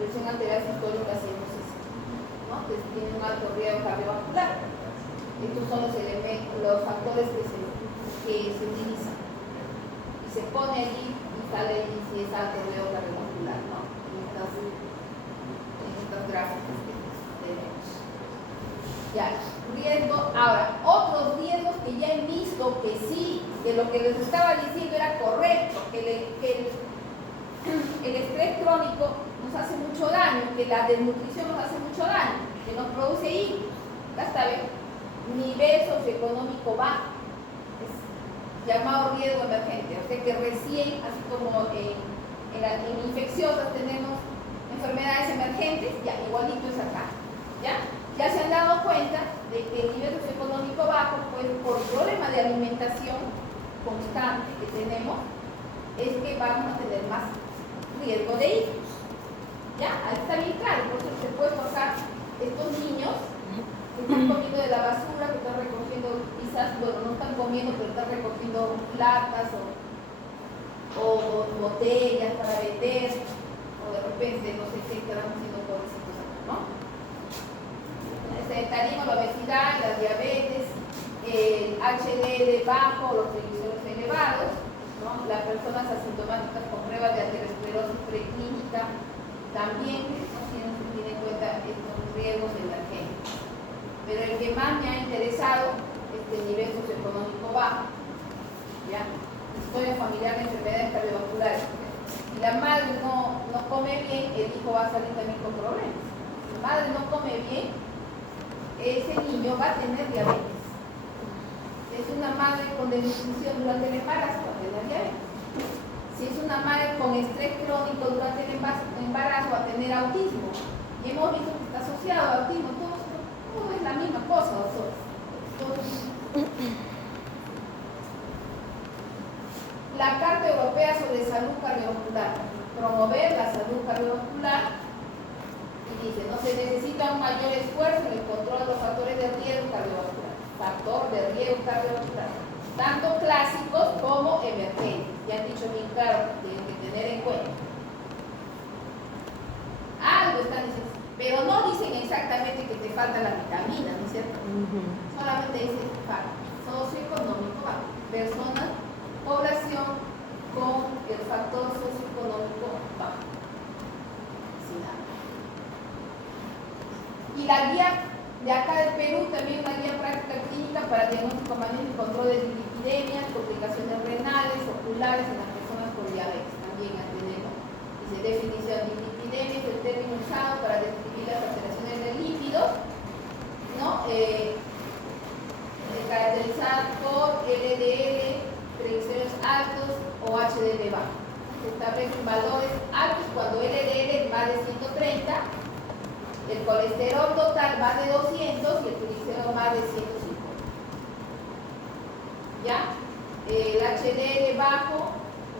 presión arterial sistólica 160, ¿no? Entonces tiene un alto riesgo cardiovascular. Estos son los factores que se utilizan. Y se pone allí y sale allí si es alto riesgo cardiovascular, ¿no? En estas gráficas que tenemos. Ya, riesgo. Ahora, otros riesgos que ya he visto que sí, que lo que les estaba diciendo era correcto, que el estrés crónico nos hace mucho daño, que la desnutrición nos hace mucho daño, que nos produce ictus. Acá está bien, nivel socioeconómico bajo, es llamado riesgo emergente, o sea que recién, así como en infecciosas tenemos enfermedades emergentes, ya igualito es acá, ¿ya? Ya se han dado cuenta de que el nivel socioeconómico bajo, pues por problema de alimentación constante que tenemos, es que vamos a tener más riesgo de ictus. ¿Ya? Ahí está bien claro, por eso se puede pasar estos niños que están comiendo de la basura, que están recogiendo, quizás, bueno, no están comiendo, pero están recogiendo latas o botellas para vender, o de repente, no sé qué, estarán haciendo pobrecitos acá, ¿no? El sedentarismo, la obesidad, la diabetes, el HDL bajo, los triglicéridos elevados, ¿no? Las personas asintomáticas con pruebas de aterosclerosis preclínica también no tienen en cuenta estos riesgos emergentes. Pero el que más me ha interesado es el nivel socioeconómico bajo, ¿ya? Historia familiar de enfermedades cardiovasculares. Si la madre no come bien, el hijo va a salir también con problemas. Si la madre no come bien, ese niño va a tener diabetes. Es una madre con desnutrición durante el embarazo, va a tener diabetes. Si es una madre con estrés crónico durante el embarazo, va a tener autismo. Y hemos visto que está asociado al autismo. Todo es la misma cosa, La Carta Europea sobre Salud Cardiovascular. Promover la salud cardiovascular. Y dice, no se necesita un mayor esfuerzo en el control de los factores de riesgo cardiovascular. Factor de riesgo cardiovascular. Tanto clásicos como emergentes. Ya han dicho bien claro que tienen que tener en cuenta. Algo están diciendo, pero no dicen exactamente que te falta la vitamina, ¿no es cierto? Solamente dicen socioeconómico, personas, población con el factor socioeconómico la guía de acá del Perú, también una guía práctica clínica para diagnóstico, manejo y control de dislipidemias, complicaciones renales, oculares en las personas con diabetes. También la tenemos. Dice definición de dislipidemia, es el término usado para describir las alteraciones de lípidos, ¿no? Caracterizadas por LDL, triglicéridos altos o HDL bajo. Se establecen valores altos cuando LDL es más de 130, el colesterol total más de 200 y el triglicérido más de 150. ¿Ya? El HDL bajo,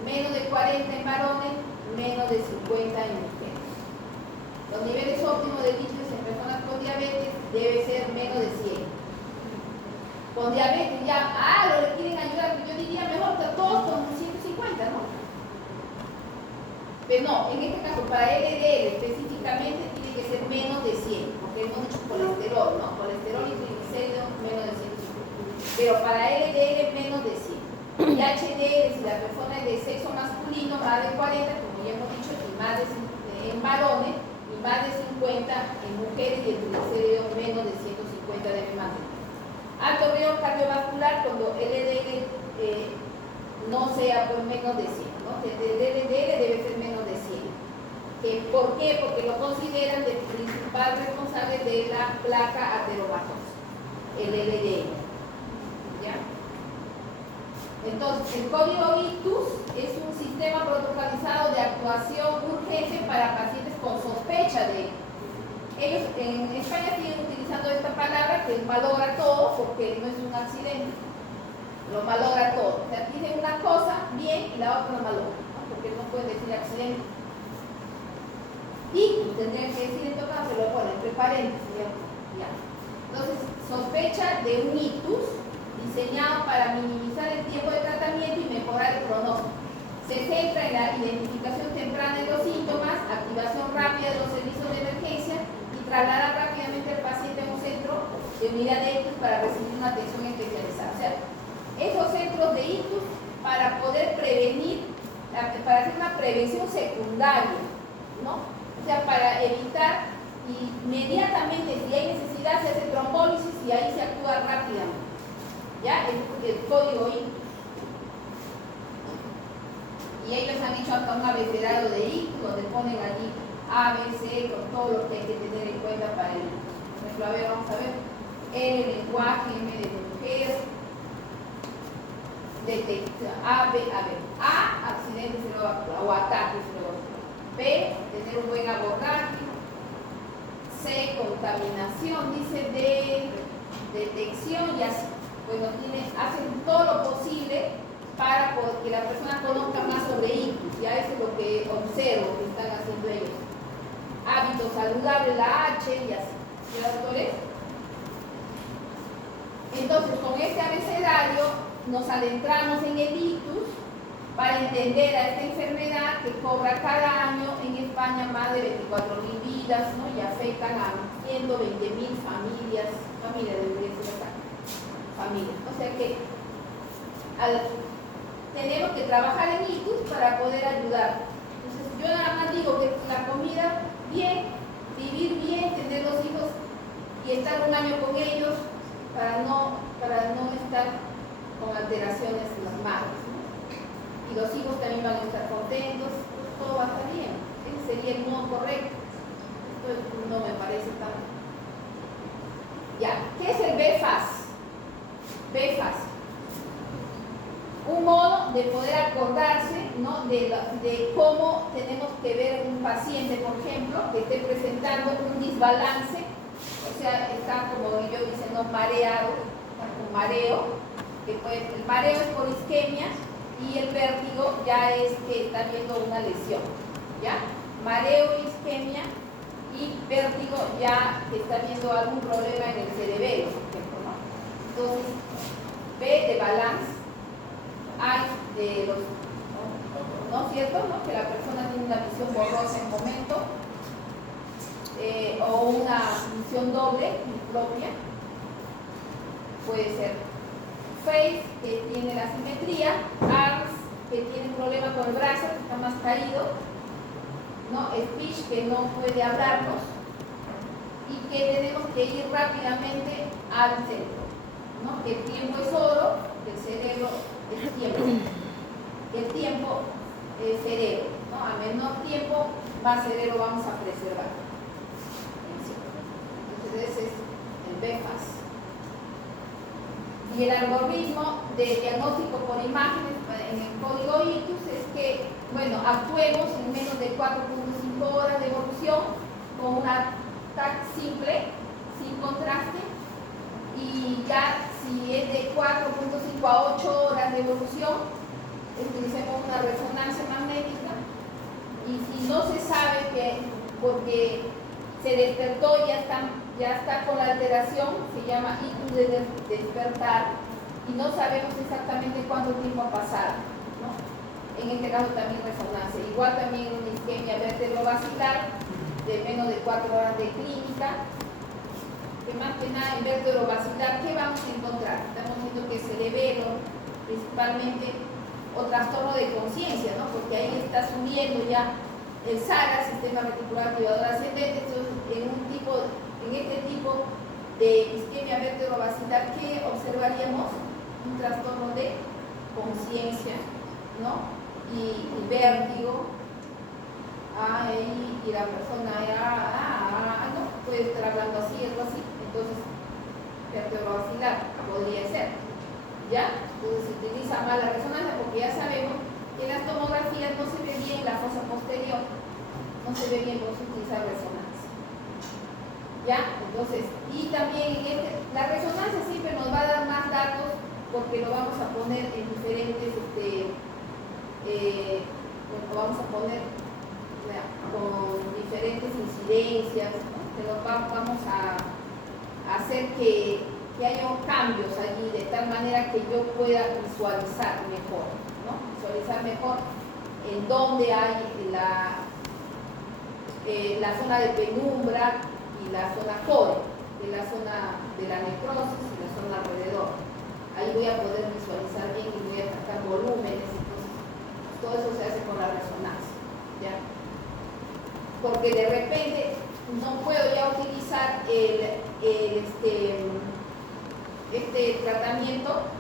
menos de 40 en varones, menos de 50 en mujeres. Los niveles óptimos de lípidos en personas con diabetes debe ser menos de 100. Con diabetes ya, lo le quieren ayudar, yo diría mejor que todos con 150, ¿no? Pero no, en este caso, para LDL específicamente tiene que ser menos de 100, porque es mucho colesterol, ¿no? Colesterol y triglicéridos menos de 150. Pero para LDL menos de 100. Y HDL, si la persona es de sexo masculino, más de 40, como ya hemos dicho, y más de, en varones, y más de 50 en mujeres, y el triglicérido menos de 150 debe mantener. Alto riesgo cardiovascular cuando LDL no sea por menos de 100, ¿no? El LDL debe ser menos de 100. ¿Por qué? Porque lo consideran el principal responsable de la placa ateromatosa, el LDL. ¿Ya? Entonces, el código ICTUS es un sistema protocolizado de actuación urgente para pacientes con sospecha de... Ellos en España siguen utilizando esta palabra que es malogra todo, porque no es un accidente, lo malogra todo. O sea, dicen una cosa bien y la otra no malogra, ¿no? Porque no pueden decir accidente. Y tendrían que decir en todo caso, se lo ponen entre paréntesis, ya. Entonces, sospecha de un ictus diseñado para minimizar el tiempo de tratamiento y mejorar el pronóstico. Se centra en la identificación temprana de los síntomas, activación rápida de los servicios de emergencia, trasladar rápidamente al paciente a un centro de unidad de ictus para recibir una atención especializada. O sea, esos centros de ictus para poder prevenir, para hacer una prevención secundaria, ¿no? O sea, para evitar inmediatamente, si hay necesidad, se hace trombólisis y ahí se actúa rápidamente. ¿Ya? El código ictus. Y ellos han hecho hasta un abecedario de ictus donde ponen allí A, B, C, con todo lo que hay que tener en cuenta para el... Por ejemplo, a ver, vamos a ver. L, lenguaje, M de mujer. Detección. A, B, a ver. A, accidente cerebrovascular o ataque cerebrovascular. B, tener un buen abordaje. C, contaminación. Dice D, detección y así. Bueno, hacen todo lo posible para que la persona conozca más sobre ictus. Ya eso es lo que observo que están haciendo ellos. Hábitos saludables, la H y así. ¿Sí, doctores? Entonces, con este abecedario nos adentramos en el ictus para entender a esta enfermedad que cobra cada año en España más de 24.000 vidas, ¿no? Y afectan a 120.000 familias debería ser acá, familias. O sea que tenemos que trabajar en ictus para poder ayudar. Entonces, yo nada más digo que la comida bien, vivir bien, tener los hijos y estar un año con ellos para no estar con alteraciones en las madres, ¿no? Y los hijos también van a estar contentos, pues todo va a estar bien. Ese sería el modo correcto. Esto no me parece tan... Ya, ¿qué es el BFAS? BFAS. Un modo de poder acordarse, ¿no? de cómo tenemos que ver un paciente, por ejemplo, que esté presentando un desbalance, o sea, está como ellos dicen, no mareado, está con mareo, el mareo es por isquemia y el vértigo ya es que está viendo una lesión, ¿ya? Mareo, isquemia y vértigo ya que está viendo algún problema en el cerebelo, por ejemplo, ¿no? Entonces, B de balance. Hay de los, ¿no es cierto? ¿No? Que la persona tiene una visión borrosa en un momento o una visión doble, impropia, puede ser. Face, que tiene la simetría. Arms, que tiene problema con el brazo, que está más caído, ¿no? Speech, que no puede hablarnos. y que tenemos que ir rápidamente al centro, ¿no? Que el tiempo es oro, que el cerebro es tiempo, que el tiempo es cerebro, ¿no? A menor tiempo, más cerebro vamos a preservar. Entonces ese es el BFAS. Y el algoritmo de diagnóstico por imágenes en el código ITUS es que, bueno, actuemos en menos de 4.5 horas de evolución con una TAC simple, sin contraste, y ya si es de 4.5 a 8 horas de evolución, utilicemos una resonancia magnética, y si no se sabe que, porque se despertó, ya está con la alteración, se llama ictus de despertar, y no sabemos exactamente cuánto tiempo ha pasado, ¿no? En este caso también resonancia. Igual también una isquemia vertebrovascular de menos de 4 horas de clínica, que más que nada en vertebrovascular, ¿qué vamos a encontrar? Estamos viendo que cerebelo, principalmente, o trastorno de conciencia, ¿no? Porque ahí está subiendo ya el SARA, sistema reticular activador ascendente. Entonces, en este tipo de isquemia vertebrovascular, ¿qué observaríamos? Un trastorno de conciencia, ¿no? Y vértigo. Y la persona no puede estar hablando así, algo así. Entonces, vertebrovascular podría ser, ¿ya? Entonces se utiliza mal la resonancia porque ya sabemos que en las tomografías no se ve bien la fosa posterior, no se ve bien, vamos a utilizar resonancia, ¿ya? Entonces, y también la resonancia siempre nos va a dar más datos porque lo vamos a poner en diferentes, lo vamos a poner con diferentes incidencias, ¿no? Pero vamos a hacer que haya cambios allí de tal manera que yo pueda visualizar mejor, ¿no? Visualizar mejor en dónde hay la zona de penumbra y la zona core, de la zona de la necrosis y la zona alrededor. Ahí voy a poder visualizar bien y voy a sacar volúmenes. Entonces, todo eso se hace con la resonancia, ¿ya? Porque de repente no puedo ya utilizar este tratamiento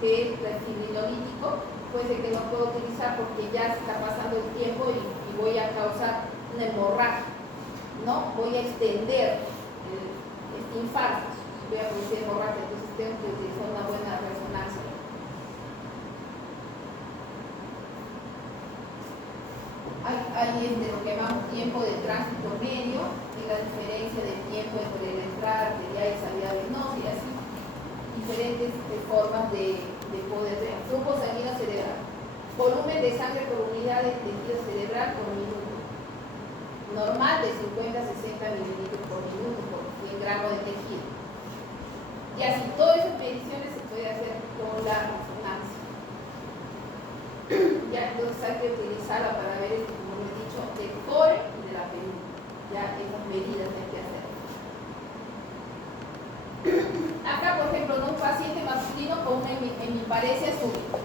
que es fibrinolítico, puede ser que no puedo utilizar porque ya se está pasando el tiempo y voy a causar una hemorragia, ¿no? Voy a extender este infarto, voy a producir hemorragia, entonces tengo que utilizar una buena resonancia. Hay lo que llamamos tiempo de tránsito medio, que es la diferencia de tiempo entre la entrada arterial y salida venosa, y así diferentes formas de poder ver. Flujo sanguíneo cerebral, volumen de sangre por unidad de tejido cerebral por minuto, normal de 50 a 60 mililitros por minuto por 100 gramos de tejido. Y así, todas esas mediciones se puede hacer con la resonancia. Ya, entonces hay que utilizarla para ver, como les he dicho, del core y de la penumbra. Ya, esas medidas hay que hacer. Acá, por ejemplo, un paciente masculino con una hemiparesia súbita.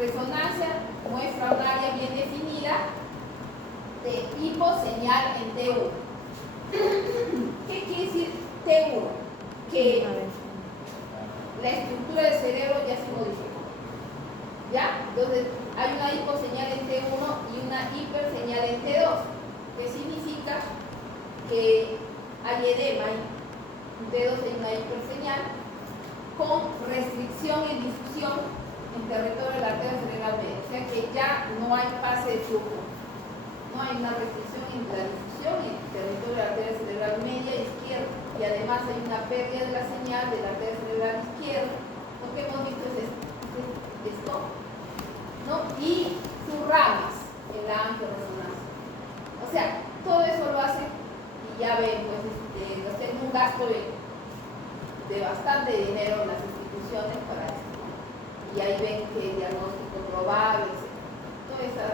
Resonancia muestra un área bien definida de hiposeñal en T1. ¿Qué quiere decir T1? Que la estructura del cerebro ya se modificó. ¿Ya? Entonces, hay una hiposeñal en T1 y una hiperseñal en T2, que significa que hay edema en T2 hay una hiperseñal con restricción y difusión en territorio de la arteria cerebral media, o sea que ya no hay pase de flujo, no hay una restricción entre la difusión y el territorio de la arteria cerebral media e izquierda, y además hay una pérdida de la señal de la arteria cerebral izquierda. Lo que hemos visto es esto, ¿no? Y sus ramas en la angioresonancia. O sea, todo eso lo hace y ya ven, pues, un gasto de bastante dinero en las instituciones para esto, ¿no? Y ahí ven que diagnóstico probable, todo eso.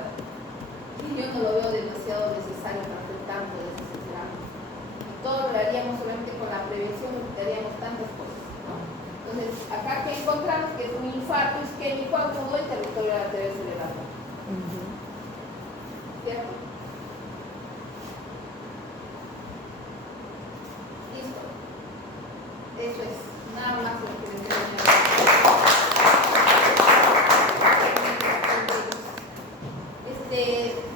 Y yo no lo veo demasiado necesario para hacer tanto de esos exámenes. Todo lo haríamos solamente con la prevención, evitaríamos tantas cosas, ¿no? Entonces, acá que encontramos que es un infarto isquémico agudo en territorio de la arteria cerebral. ¿Cierto? Y este,